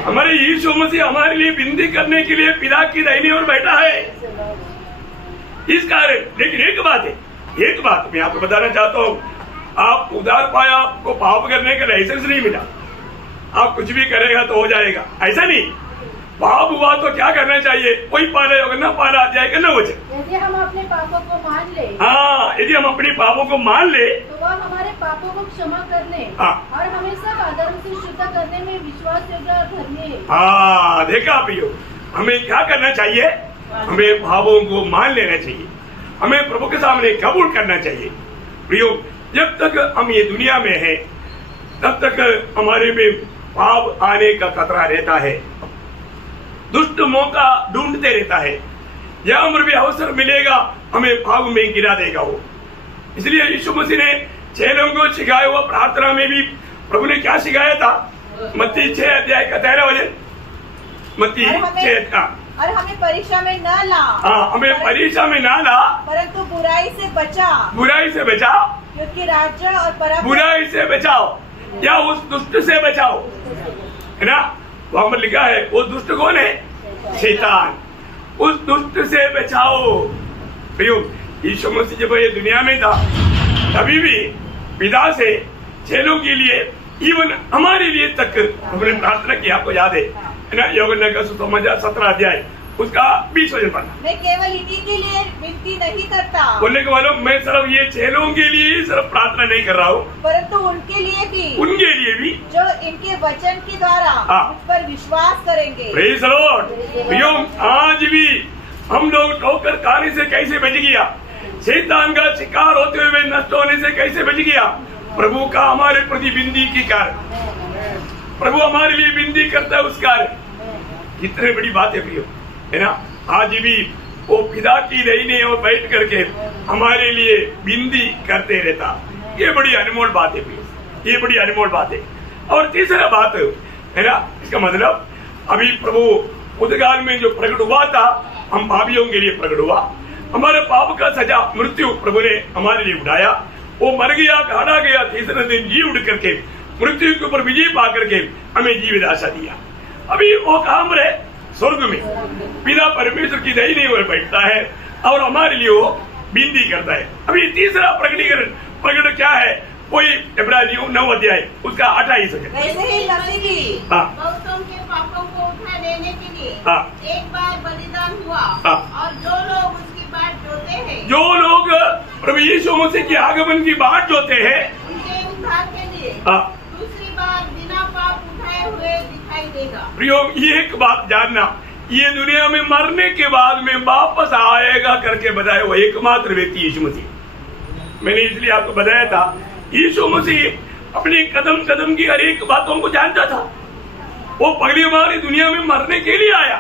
हमारे यीशु मसीह हमारे लिए विनती करने के लिए पिता की दाहिनी ओर बैठा है, इस कारण। लेकिन एक बात मैं आपको बताना चाहता हूँ, आप उद्धार पाया, आपको पाप करने का लाइसेंस नहीं मिला। आप कुछ भी करेगा तो हो जाएगा, ऐसा नहीं। पाप हुआ तो क्या करना चाहिए? कोई पहले यूहन्ना 12 अध्याय का 9 वचन, यदि हम अपने पापों को मान ले, हाँ, यदि हम अपने पापों को मान ले तो वह हमारे पापों को क्षमा करने और हमें सब अधर्म से शुद्ध करने में विश्वास योग्य और धर्मी है। हाँ, देखा प्रियो, हमें क्या करना चाहिए? हमें पापों को मान लेना चाहिए, हमें प्रभु के सामने कबूल करना चाहिए। प्रियो, जब तक हम ये दुनिया में हैं, तब तक हमारे में पाप आने का खतरा रहता है। दुष्ट मौका ढूंढते रहता है, जहाँ पर भी अवसर मिलेगा हमें पाप में गिरा देगा वो। इसलिए यीशु मसीह ने चेलों को सिखाया हुआ प्रार्थना में भी प्रभु ने क्या सिखाया था? मत्ती 6 अध्याय का 13 वचन, मत्ती 6। और हमें परीक्षा में न ला। हमें परीक्षा में ना ला, परंतु बुराई से बचा। बुराई से बचाओ, क्योंकि राज्य और पराक्रम। बुराई से बचाओ या उस दुष्ट से बचाओ, है ना? वहां पर लिखा है वो दुष्ट कौन है? शैतान। उस दुष्ट से बचाओ। यीशु मसीह जब ये दुनिया में था तभी भी पिता से चेलों के लिए, इवन हमारे लिए तक उन्होंने प्रार्थना की। आपको याद है ना? यूहन्ना का सुसमाचार 17 अध्याय उसका 20 वचन पढ़ना। मैं केवल इन्हीं के लिए विनती नहीं करता। बोलने के मालूम मैं सिर्फ ये चेलों के लिए ही सिर्फ प्रार्थना नहीं कर रहा हूँ, परंतु उनके लिए भी जो इनके वचन के द्वारा मुझ पर विश्वास करेंगे। Praise the Lord. आज भी हम लोग ठोकर खाने से कैसे बच गया, शैतान का शिकार होते हुए नष्ट होने से कैसे बच गया? प्रभु का हमारे प्रति विनती के कारण। प्रभु हमारे लिए विनती करता है उस कार्य। कितने बड़ी बात है प्रियो, है ना? आज भी वो पिता की लाइने और बैठ करके हमारे लिए विनती करते रहता। ये बड़ी अनमोल बात है प्रियो, ये बड़ी अनमोल बात है। और तीसरा बात है ना, इसका मतलब अभी प्रभु उद्गार में जो प्रकट हुआ था, हम पापियों के लिए प्रकट हुआ। हमारे पाप का सजा मृत्यु प्रभु ने हमारे लिए उठाया। वो मर गया, गाड़ा गया, तीसरे दिन जी उठ करके मृत्यु के ऊपर विजय पा करके हमें जीवित आशा दिया। अभी वो काम रहे स्वर्ग में पिता परमेश्वर की दाहिनी ओर बैठता है और हमारे लिए वो विनती करता है। अभी तीसरा प्रकटीकरण प्रकट क्या है? कोई इब्रानियों 9 अध्याय उसका 28 वचन। वैसे ही मसीह भी बहुतों के पापों को उठा देने के लिए एक बार बलिदान हुआ, और जो लोग उसकी बाट जोते हैं, जो लोग प्रभु यीशु मसीह के आगमन की बाट जोते हैं, उनके उद्धार के लिए दूसरी बार बिना पाप उठाए हुए दिखाई देगा। प्रियो, ये एक बात जानना, ये दुनिया में मरने के बाद में वापस आएगा करके बताया वो एकमात्र व्यक्ति यीशु मसीह। मैंने इसलिए आपको बताया था, यीशु मसीह अपनी कदम कदम की हर एक बातों को जानता था। वो पहली बार दुनिया में मरने के लिए आया,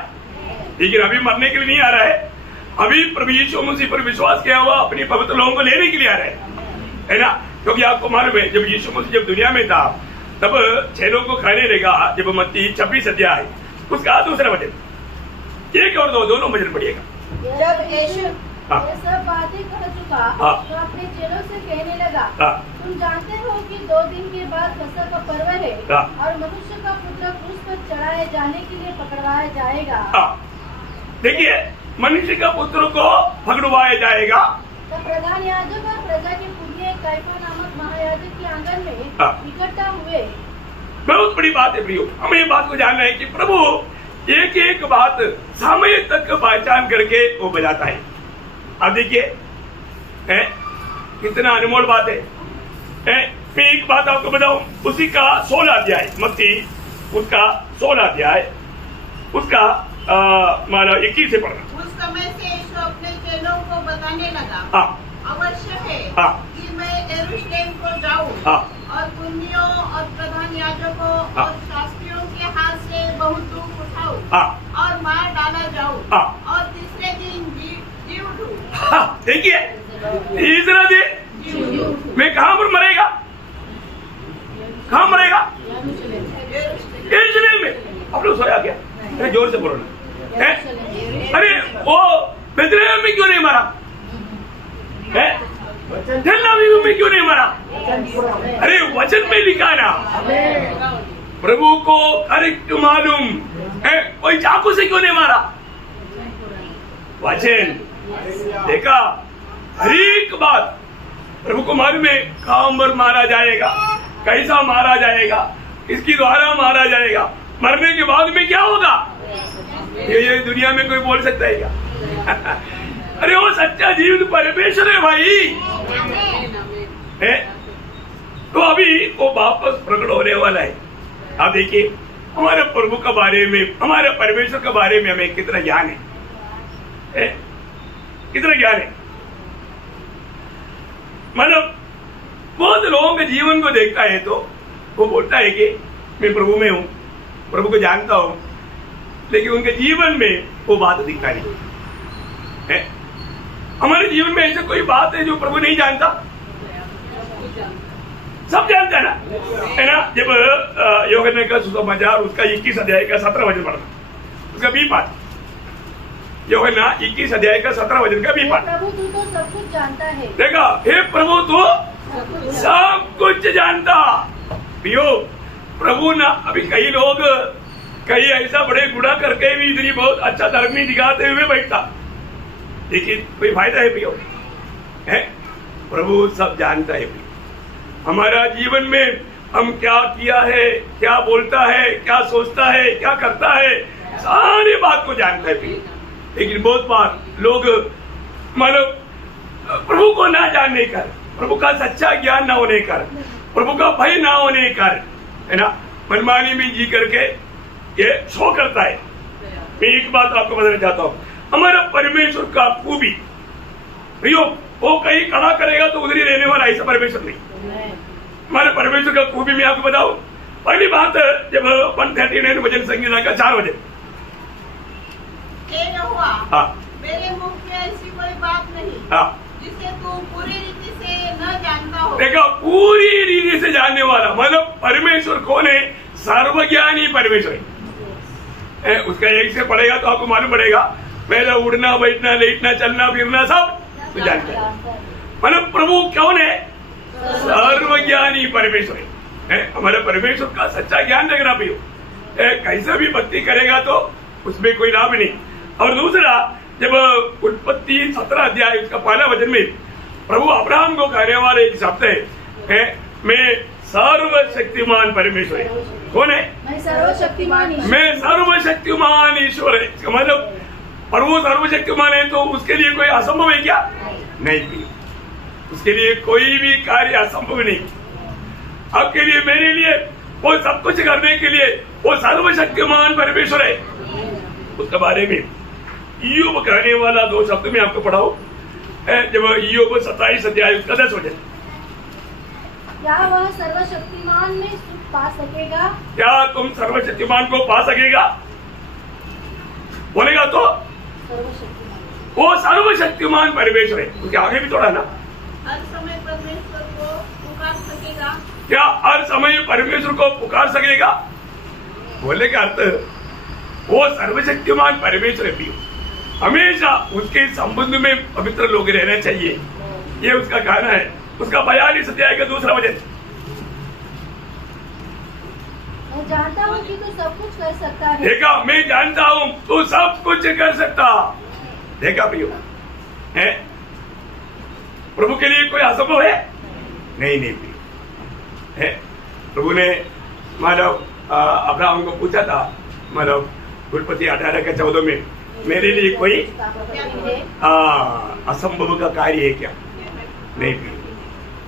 लेकिन अभी मरने के लिए नहीं आ रहा है। अभी प्रभु यीशु मसीह पर विश्वास किया हुआ अपने पवित्र लोगों को लेने के लिए आ रहे है ना? क्योंकि आपको मालूम है जब यीशु मसीह जब दुनिया में था तब चेलों को खाने लगा। जब मत्ती 26 अध्याय उसका 2 वचन, 1 और 2 दोनों वचन पढ़िएगा। जब यीशु ये सब बातें कह चुका तो अपने चेलों से कहने लगा, तुम जानते हो कि 2 दिन के बाद फसह का पर्व है और मनुष्य का पुत्र क्रूस पर चढ़ाए जाने के लिए पकड़वाया जाएगा। देखिए, मनुष्य का पुत्र को पकड़वाया जाएगा। तब प्रधान याजक और प्रजा के पुण्य कैफा नामक महायाजक के आंगन में इकट्ठा हुए। बहुत बड़ी बात है प्रियो, हमें ये बात को जानना है कि प्रभु एक एक बात समय तक पहचान करके वो बजाता है। अब देखिए कितना अनमोल बात है। मैं एक बात आपको बताऊं, उसी का 16 अध्याय मत्ती उसका 16 अध्याय उसका 21 से पढ़ना। उस समय से यीशु अपने चेलों को बताने लगा, अवश्य है कि मैं यरूशलेम को जाऊं और पुन्नियों और प्रधान याजकों और शास्त्रियों के हाथ से बहुत दुख उठाऊं और मार डाला जाऊं और तीसरे दिन जी उठूं। देखिए, तीसरा दिन मैं कहाँ पर मरेगा? कहाँ मरेगा? यरूशलेम में। आप लोग सोया क्या? अरे जोर से बोलो ना। अरे वो बेथलेहम में क्यों नहीं मरा? में क्यों नहीं मरा? अरे वचन में लिखा ना, प्रभु को करेक्ट मालूम है, कोई चाकू से क्यों नहीं मारा? वचन देखा, हर एक बात प्रभु को मालूम है। कहां पर मारा जाएगा, कैसा मारा जाएगा, किसकी द्वारा मारा जाएगा, मरने के बाद में क्या होगा, ये दुनिया में कोई बोल सकता है क्या? अरे वो सच्चा जीवित परमेश्वर है भाई है। तो अभी वो वापस प्रकट होने वाला है। आप देखिए, हमारे प्रभु के बारे में, हमारे परमेश्वर के बारे में हमें कितना ज्ञान है, कितना ज्ञान है। मतलब बहुत लोगों के जीवन को देखता है तो वो बोलता है कि मैं प्रभु में हूं, प्रभु को जानता हूं, लेकिन उनके जीवन में वो बात दिखता नहीं है। हमारे जीवन में ऐसा कोई बात है जो प्रभु नहीं जानता? सब जानता है ना। जब यूहन्ना का सुसमाचार उसका 21 अध्याय का 17 वचन पढ़ना, उसका बी पाठ, यूहन्ना 21 अध्याय का 17 वचन का बी पाठ। प्रभु तू तो सब कुछ जानता है। देखा, हे प्रभु तू सब कुछ जानता। पियो प्रभु ना, अभी कई लोग कई ऐसा बड़े गुनाह करके भी इतनी बहुत अच्छा धर्मी दिखाते हुए बैठता, लेकिन कोई फायदा है पियो? है प्रभु सब जानता है। हमारा जीवन में हम क्या किया है, क्या बोलता है, क्या सोचता है, क्या करता है, सारी बात को जानता है पियो। लेकिन बहुत बार लोग मतलब प्रभु को ना जानने का, प्रभु का सच्चा ज्ञान ना होने का, प्रभु का भय ना होने का, है ना, मनमानी में जी करके ये शो करता है। मैं एक बात आपको बताना चाहता हूँ, हमारा परमेश्वर का खूबी भैया, वो कहीं खड़ा करेगा तो उधर ही रहने वाला ऐसा परमेश्वर नहीं। हमारे परमेश्वर का खूबी मैं आपको बताऊं। पहली बात, जब 139 वचन संगीता का 4 वचन, मेरे मुख में ऐसी कोई बात नहीं जिसे तू पूरी रीति से न जानता हो। देखो, पूरी रीति से जानने वाला मतलब परमेश्वर कौन है? सर्वज्ञानी परमेश्वर है। उसका एक से पढ़ेगा तो आपको मालूम पड़ेगा, पहले उड़ना, बैठना, लेटना, चलना, फिरना सब तो जानता है। मतलब प्रभु कौन है? सर्वज्ञानी परमेश्वर है। हमारे परमेश्वर का सच्चा ज्ञान रखना भी हो, कैसा भी भक्ति करेगा तो उसमें कोई लाभ नहीं। और दूसरा, जब उत्पत्ति 17 अध्याय उसका पहला वचन में प्रभु अब्राहम को कहने वाले एक शब्द है, मैं सर्वशक्तिमान परमेश्वर है। कौन है? मैं सर्वशक्तिमान ईश्वर है। मतलब प्रभु सर्वशक्तिमान है तो उसके लिए कोई असंभव है क्या? नहीं, उसके लिए कोई भी कार्य असंभव नहीं। आपके लिए, मेरे लिए, वो सब कुछ करने के लिए वो सर्वशक्तिमान परमेश्वर है। उसके बारे में ईयोब कहने वाला 2 शब्द में आपको पढ़ाओ। जब ईयोब 27 अध्याय उसका 10 वचन, क्या वह सर्वशक्तिमान में सुख पा सकेगा? क्या तुम सर्वशक्तिमान को पा सकेगा? बोलेगा तो वो सर्वशक्तिमान परमेश्वर है। उसके आगे भी थोड़ा ना, हर समय परमेश्वर को पुकार सकेगा। क्या हर समय परमेश्वर को पुकार सकेगा? बोले का अर्थ, वो सर्वशक्तिमान परमेश्वर है। हमेशा उसके संबंध में पवित्र लोग रहना चाहिए, ये उसका कहना है। उसका 42 अध्याय का 2 वचन, मैं जानता हूँ कि तू सब कुछ कर सकता है। देखा, मैं जानता हूँ तू सब कुछ कर सकता। देखा प्रियो, है प्रभु के लिए कोई असंभव है? नहीं प्रियो, है। प्रभु ने मानव अब्राहम को पूछा था, मानव उत्पत्ति 18 का 14 में, मेरे लिए कोई असंभव का कार्य है क्या? नहीं प्रियो,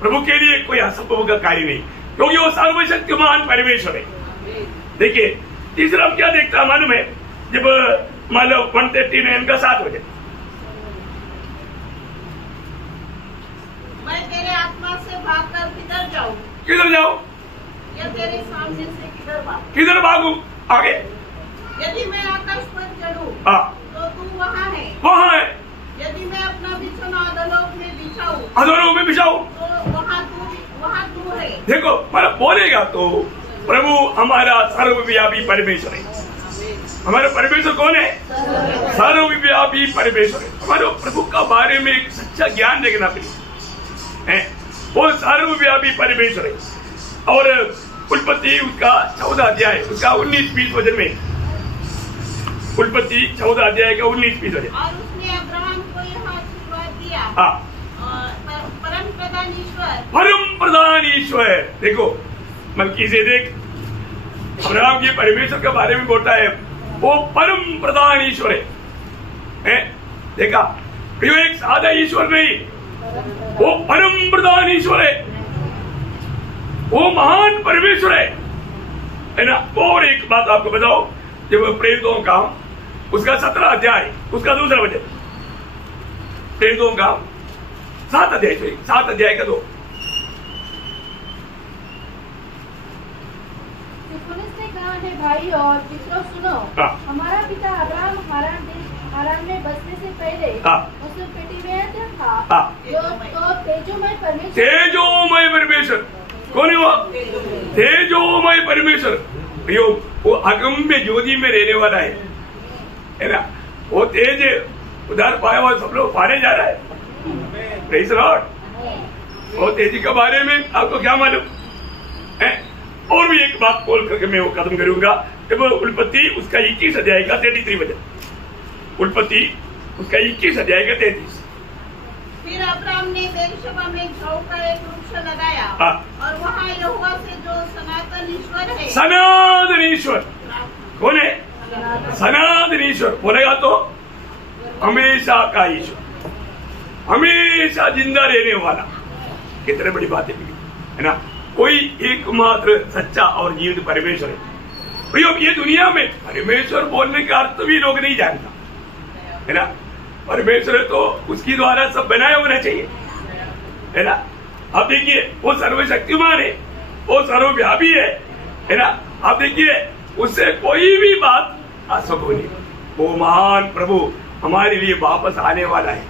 प्रभु के लिए कोई असंभव का कार्य नहीं, क्योंकि वो सर्वशक्तिमान परमेश्वर है। देखिए, तीसरा हम क्या देखता है मालूम है? जब मानव 139 का 7 वचन, मैं तेरे आत्मा से भागकर किधर जाऊं? किधर जाऊं? या तेरे सामने से किधर भागू? आगे, यदि मैं आकाश पर चढ़ूं तो तू वहाँ है। वहाँ है। यदि मैं अपना बिछौना अधोलोक में बिछाऊं, अधोलोक में बिछाऊं, तो वहाँ तू है। देखो, मतलब बोलेगा तो प्रभु हमारा सर्वव्यापी परमेश्वर है। हमारा परमेश्वर कौन है? सर्वव्यापी परमेश्वर है। हमारे प्रभु का बारे में एक सच्चा ज्ञान रखना है। वो सर्वव्यापी परमेश्वर है। और उत्पत्ति उसका 14 अध्याय उसका 19-20 वचन में, उत्पत्ति 14 अध्याय का 19-20 वचन, और उसने अब्राहम को यह आशीर्वाद दिया, परम प्रधान ईश्वर। परम प्रधान ईश्वर। देखो, मल्कीसेदेक अब्राहम के परमेश्वर के बारे में बोलता है, वो परम प्रधान ईश्वर है। देखा, ये एक सादा ईश्वर नहीं, वो परम प्रधान ईश्वर है, वो महान परमेश्वर है ना। और एक बात आपको बताओ, जब प्रेरितों का उसका 17 अध्याय उसका 2 वचन, प्रेरितों का 7 अध्याय का 2, ने कहा है, भाई और मित्रों सुनो, हमारा पिता अब्राहम हारान में बसने से पहले मेसोपोटामिया था, जो तो तेजोमय परमेश्वर कौन है वो? तेजोमय परमेश्वर। प्रियो, वो अगम्य ज्योति में रहने वाला है ना? वो तेज उधार पाया हुआ सब लोग पाने जा रहा है। Praise the Lord. वो तेजी के बारे में आपको क्या मालूम है? और भी एक बात बोल करके मैं वो खत्म करूंगा। जब उत्पत्ति उसका 21 अध्याय का 33 वचन, उत्पत्ति उसका 21 अध्याय का 33। फिर अब्राम ने बेरशेबा में जौ का एक वृक्ष लगाया और वहाँ यहोवा से जो सनातन ईश्वर है, सनातन ईश्वर कौन है? सनातन ईश्वर बोलेगा तो हमेशा का ईश्वर, हमेशा जिंदा रहने वाला। कितने बड़ी बात है ना? कोई एकमात्र सच्चा और जीवित परमेश्वर है। प्रियो, ये दुनिया में परमेश्वर बोलने का अर्थ भी लोग नहीं जानता है ना? परमेश्वर तो उसके द्वारा सब बनाया होना चाहिए है ना? आप देखिए, वो सर्वशक्तिमान है, वो सर्वव्यापी है ना? आप देखिए, उससे कोई भी बात असंभव नहीं। वो महान प्रभु हमारे लिए वापस आने वाला है।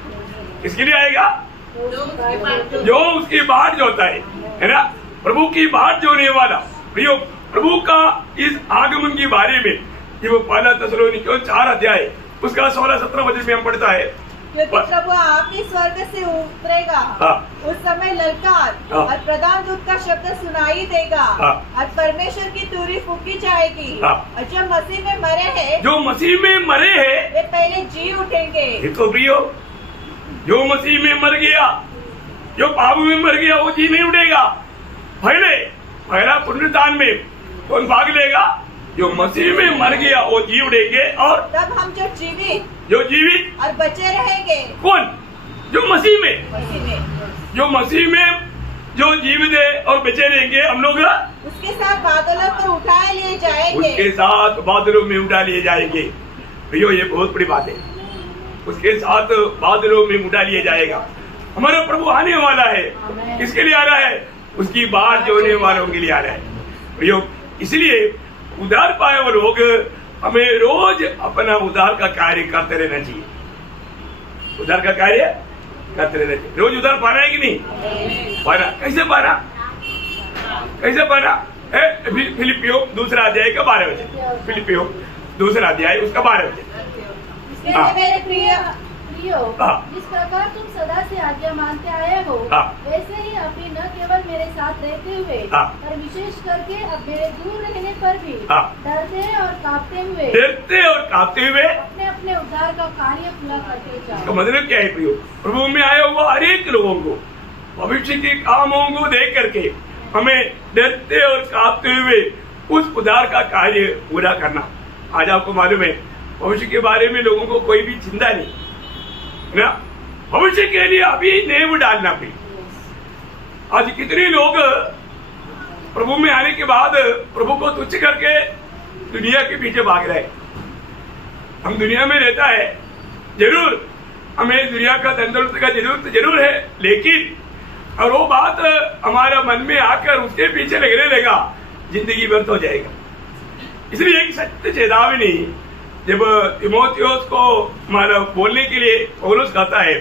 किसके लिए आएगा? जो उसकी बाट जोता है ना? प्रभु की बाट जोने वाला। प्रियो, प्रभु का इस आगमन के बारे में ये वो पहला थिस्सलुनीकियों 4 अध्याय उसका 16-17 वचन में हम पढ़ता है। क्योंकि प्रभु आप ही स्वर्ग से उतरेगा, उस समय ललकार और प्रधान दूत का शब्द सुनाई देगा और परमेश्वर की तुरही फूकी जाएगी और जो मसीह में मरे हैं, जो मसीह में मरे हैं, वे पहले जी उठेंगे। तो प्रियो, जो मसीह में मर गया, जो पाप में मर गया, वो जी नहीं उठेगा। पहला पुनरुत्थान में कौन भाग लेगा? जो मसीह में मर गया वो जी उठेंगे। और तब हम जो जीवित और बचे रहेंगे। कौन? जो मसीह में जो जीवित है और बचे रहेंगे, हम लोग उसके साथ बादलों पर उठा लिए जाएंगे। उसके साथ बादलों में उठा लिए जाएंगे। भैया, ये बहुत बड़ी बात है। उसके साथ बादलों में उठा लिया जाएगा। हमारा प्रभु आने वाला है। किसके लिए आ रहा है? उसकी बाट जोड़ने वालों के लिए आ रहा है। भैया, इसलिए उधार पाए हुए लोग हमें रोज अपना उधार का कार्य करते रहना चाहिए। उधार का कार्य करते रहना चाहिए। रोज उधार पाना है कि नहीं पाना? कैसे पाना? फिलिपियो 2 अध्याय का 12 वचन। फिलिपियो 2 अध्याय उसका 12 वचन। मेरे प्रियो, जिस प्रकार तुम सदा से आज्ञा मानते आए हो, वैसे ही अपनी न केवल मेरे साथ रहते हुए पर विशेष करके अब मेरे दूर रहने पर भी डरते और कांपते हुए अपने अपने उद्धार का कार्य पूरा करते जाओ। तो मतलब क्या है प्रियो? प्रभु में आया हुआ हर एक लोगों को भविष्य के कामों को देख करके हमें डरते और कांपते हुए उस उद्धार का कार्य पूरा करना। आज आपको मालूम है, भविष्य के बारे में लोगों को कोई भी चिंता नहीं ना। भविष्य के लिए अभी नींव डालना भी। आज कितने लोग प्रभु में आने के बाद प्रभु को तुच्छ करके दुनिया के पीछे भाग रहे। हम दुनिया में रहता है, जरूर हमें दुनिया का धन दौलत का जरूरत जरूर है, लेकिन और वो बात हमारा मन में आकर उसके पीछे लगने लगा, जिंदगी व्यर्थ हो जाएगा। इसलिए एक सत्य चेतावनी जब तिमोथियोस को मतलब बोलने के लिए पौलुस कहता है,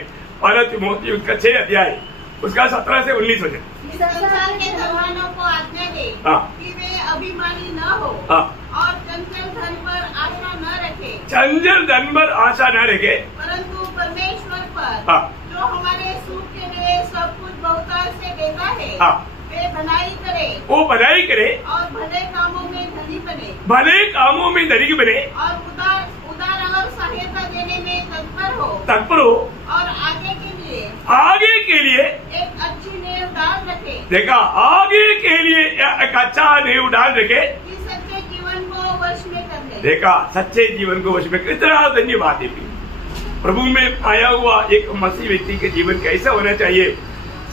पहला तिमोथियुस का 6 अध्याय उसका 17 से 19 वचन। संसार के धनवानों को आज्ञा दे कि वे अभिमानी न हो और चंचल धन पर आशा न रखे, परंतु परमेश्वर पर जो हमारे सुख के लिए सब कुछ बहुतायत से देता है, वे भलाई करे और भले कामों में धनी बने और उदार और सहायता देने में तत्पर हो और आगे के लिए एक अच्छी नींव डाल रखे। देखा, आगे के लिए एक अच्छा नींव डाल रखे कि सच्चे जीवन को वश में कर ले। देखा, सच्चे जीवन को वश में। कितना धन्यवाद है प्रभु में आया हुआ एक मसीह व्यक्ति के जीवन कैसा होना चाहिए।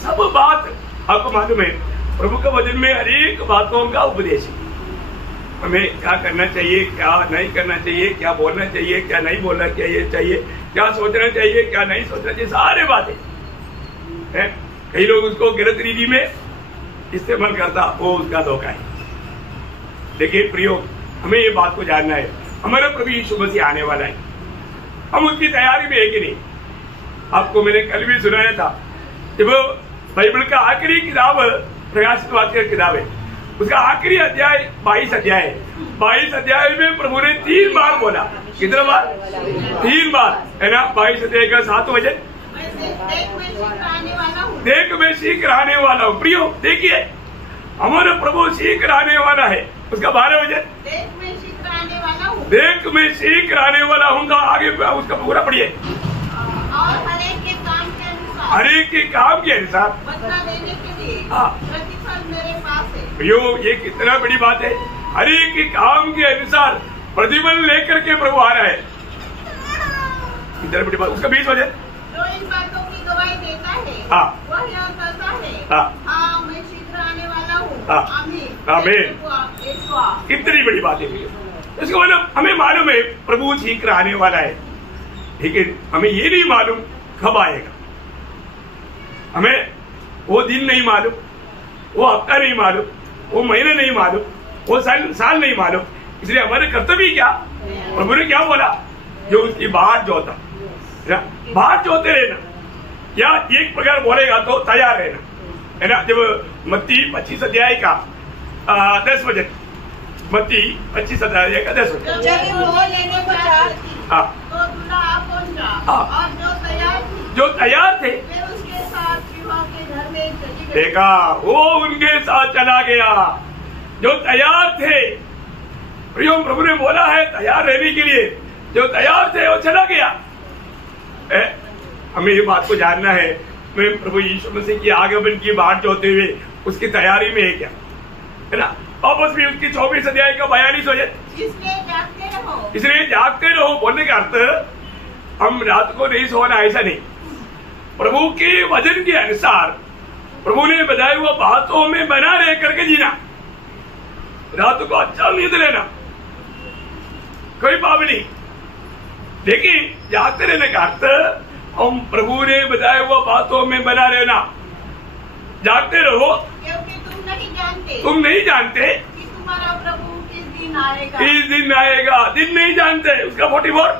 सब बात आपको मालूम है, प्रभु के वचन में हर एक बातों का उपदेश है। हमें क्या करना चाहिए, क्या नहीं करना चाहिए, क्या बोलना चाहिए, क्या नहीं बोलना चाहिए, क्या सोचना चाहिए, क्या नहीं सोचना चाहिए, सारे बातें हैं। कई लोग उसको गलत रीति में इस्तेमाल करता, वो उसका धोखा है। देखिए प्रियो, हमें ये बात को जानना है, हमारा प्रभु यीशु मसीह आने वाला है। हम उसकी तैयारी में है कि नहीं? आपको मैंने कल भी सुनाया था, जब बाइबल का आखिरी किताब प्रकाशित वाक्य की किताब है, उसका आखिरी अध्याय 22 अध्याय है। 22 अध्याय में प्रभु ने 3 बार बोला। कितने बार? 3 बार, है ना। 22 अध्याय का 7 वचन, देख मैं शीघ्र आने वाला हूँ। प्रियो देखिए, हमारा प्रभु शीघ्र आने वाला है। उसका 12 वचन, देख मैं शीघ्र आने वाला हूँ। देख मैं शीघ्र आने वाला हूँ का आगे उसका पूरा पढ़िए। और हर एक के काम के अनुसार, हर एक के काम के अनुसार बदला देने के लिए प्रतिफल मेरे पास है। प्रियो ये कितना बड़ी बात है। हर एक के काम के अनुसार प्रतिफल लेकर के प्रभु आ रहा है। कितना बड़ी बात। उसका 20 वचन, जो इन बातों की गवाही देता है वह यह कहता है, हाँ मैं शीघ्र आने वाला हूँ। आमीन आमीन। कितनी बड़ी बात है। इसका मतलब हमें मालूम है प्रभु शीघ्र आने वाला है, लेकिन हमें ये नहीं मालूम कब आएगा। हमें वो दिन नहीं मालूम, वो हफ्ता नहीं मालूम, वो महीने नहीं मालूम, वो साल नहीं मालूम। इसलिए हमारे कर्तव्य क्या? प्रभु ने क्या बोला? जो उसकी बाट जोता, बाट जोते रहना, या एक प्रकार बोलेगा तो तैयार रहना, है ना। जब मत्ती 25 अध्याय का 10 वचन, मत्ती 25 अध्याय का 10 वचन, जब वो लेने को तो दूल्हा आ पहुंचा और जो तैयार थे वे उसके साथ विवाह के घर में चली गई। देखा, वो उनके साथ चला गया जो तैयार थे। प्रियो प्रभु ने बोला है तैयार रहने के लिए, जो तैयार थे वो चला गया। हमें ये बात को जानना है, मैं प्रभु यीशु मसीह की आगमन की बाट जोते हुए उसकी तैयारी में है क्या, है ना। वापस भी उसकी 24 अध्याय का 42 वचन, इसलिए जागते रहो बोलने का अर्थ हम रात को नहीं सोना, ऐसा नहीं। प्रभु के वचन के अनुसार प्रभु ने बताए हुआ बातों में बना रह करके जीना, रात को अच्छा नींद लेना, कोई पाप नहीं। लेकिन जागते रहने का अर्थ हम प्रभु ने बताए हुआ बातों में बना रहना। जागते रहो क्योंकि तुम नहीं जानते कि तुम्हारा प्रभु किस दिन आएगा। किस दिन आएगा, दिन नहीं जानते। उसका 44,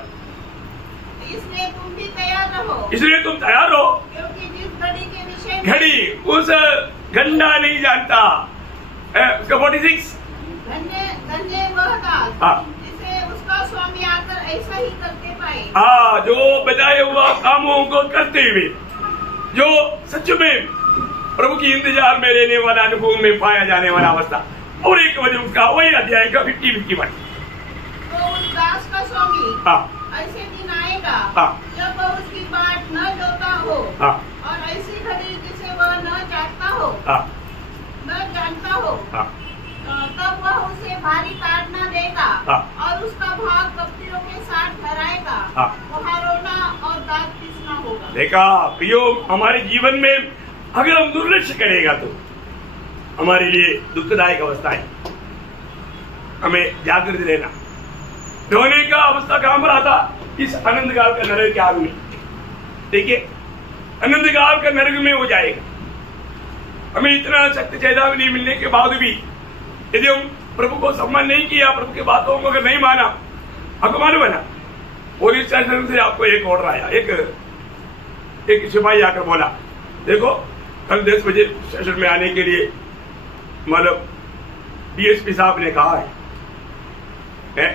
इसलिए तुम भी तैयार रहो। इसलिए तुम तैयार रहो, क्योंकि जिस घड़ी के विषय में घड़ी उस घंटा नहीं जानता। उसका 46, धन्य वह दास जिसे उसका स्वामी आकर ऐसा ही करते पाए। जो बताए हुआ कामों को करते हुए, जो सच में प्रभु की इंतजार में रहने वाला, अनुभव में पाया जाने वाला अवस्था। और एक वजह उसका वही अध्याय का 50-51, तो उस दास का स्वामी ऐसे दिन आएगा जब वह उसकी बाट न जोता हो और ऐसी घड़ी जिसे वह न जानता हो तब वह उसे भारी ताड़ना देगा और उसका भाग कपटियों के साथ ठहराएगा। वहाँ रोना और दांत पीसना होगा। देखा प्रियो, हमारे जीवन में अगर हम दुर्लक्ष्य करेगा तो हमारे लिए दुखदायक अवस्था है। हमें जागृत रहना। रोने का अवस्था कहां पर आता? इस अनंत काल का नरक के आग में। देखिए, अनंत काल का नरक में हो जाएगा। हमें इतना शक्ति चेतावनी मिलने के बाद भी यदि हम प्रभु को सम्मान नहीं किया, प्रभु की बातों को अगर नहीं माना, आपको मालूम है ना, पुलिस स्टेशन से आपको एक ऑर्डर आया, एक सिपाही आकर बोला, देखो कल 10 बजे स्टेशन में आने के लिए मतलब डीएसपी साहब ने कहा है।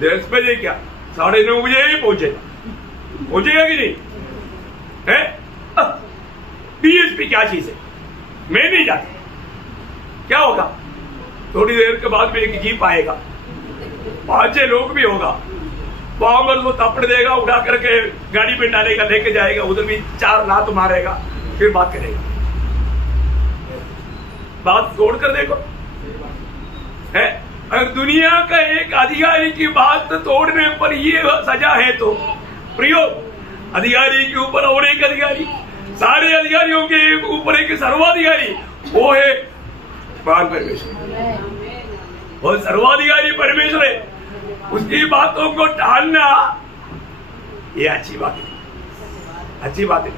10 बजे क्या, 9:30 बजे ही पहुंचेगा कि नहीं है? डीएसपी क्या चीज है, मैं नहीं जानता। क्या होगा? थोड़ी देर के बाद में एक जीप आएगा, 5-6 लोग भी होगा, वहां पर वो थप्पड़ देगा, उठा करके गाड़ी पे डालेगा, लेके जाएगा, उधर भी 4 लात मारेगा, फिर बात करेगा। बात तोड़ कर देखो है। अगर दुनिया का एक अधिकारी की बात तोड़ने पर ये सजा है तो प्रियो, अधिकारी के ऊपर और एक अधिकारी, सारे अधिकारियों के ऊपर एक सर्वाधिकारी, वो है महान परमेश्वर। वो सर्वाधिकारी परमेश्वर है। उसकी बातों को टालना ये अच्छी बात है, अच्छी बात है।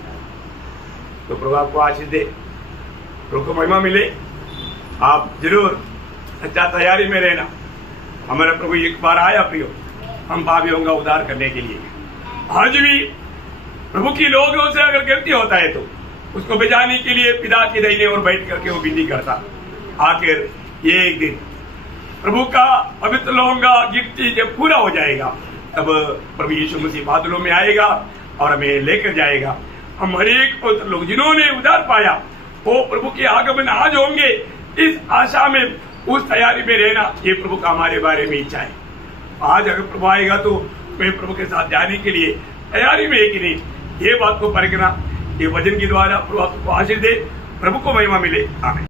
तो प्रभु आपको आशीष दे, प्रभु को महिमा मिले। आप जरूर अच्छा तैयारी में रहना। हमारा प्रभु एक बार आया प्रियो, हम पापियों का उद्धार करने के लिए। आज भी प्रभु की लोगों से अगर गलती होता है तो उसको बजाने के लिए पिता के दाहिने और बैठ करके वो विनती करता। आखिर ये एक दिन प्रभु का पवित्र लोगों का गिफ्ट जब पूरा हो जाएगा, तब प्रभु यीशु मसीह बादलों में आएगा और हमें लेकर जाएगा। हम हर एक पवित्र लोग जिन्होंने उद्धार पाया वो प्रभु के आगमन आज होंगे, इस आशा में, उस तैयारी में रहना, ये प्रभु का हमारे बारे में इच्छा है। आज अगर प्रभु आएगा तो मैं प्रभु के साथ जाने के लिए तैयारी में है कि नहीं, ये बात को परखना। ये वचन के द्वारा प्रभु आपको आशीष दे, प्रभु को महिमा मिले। आमीन।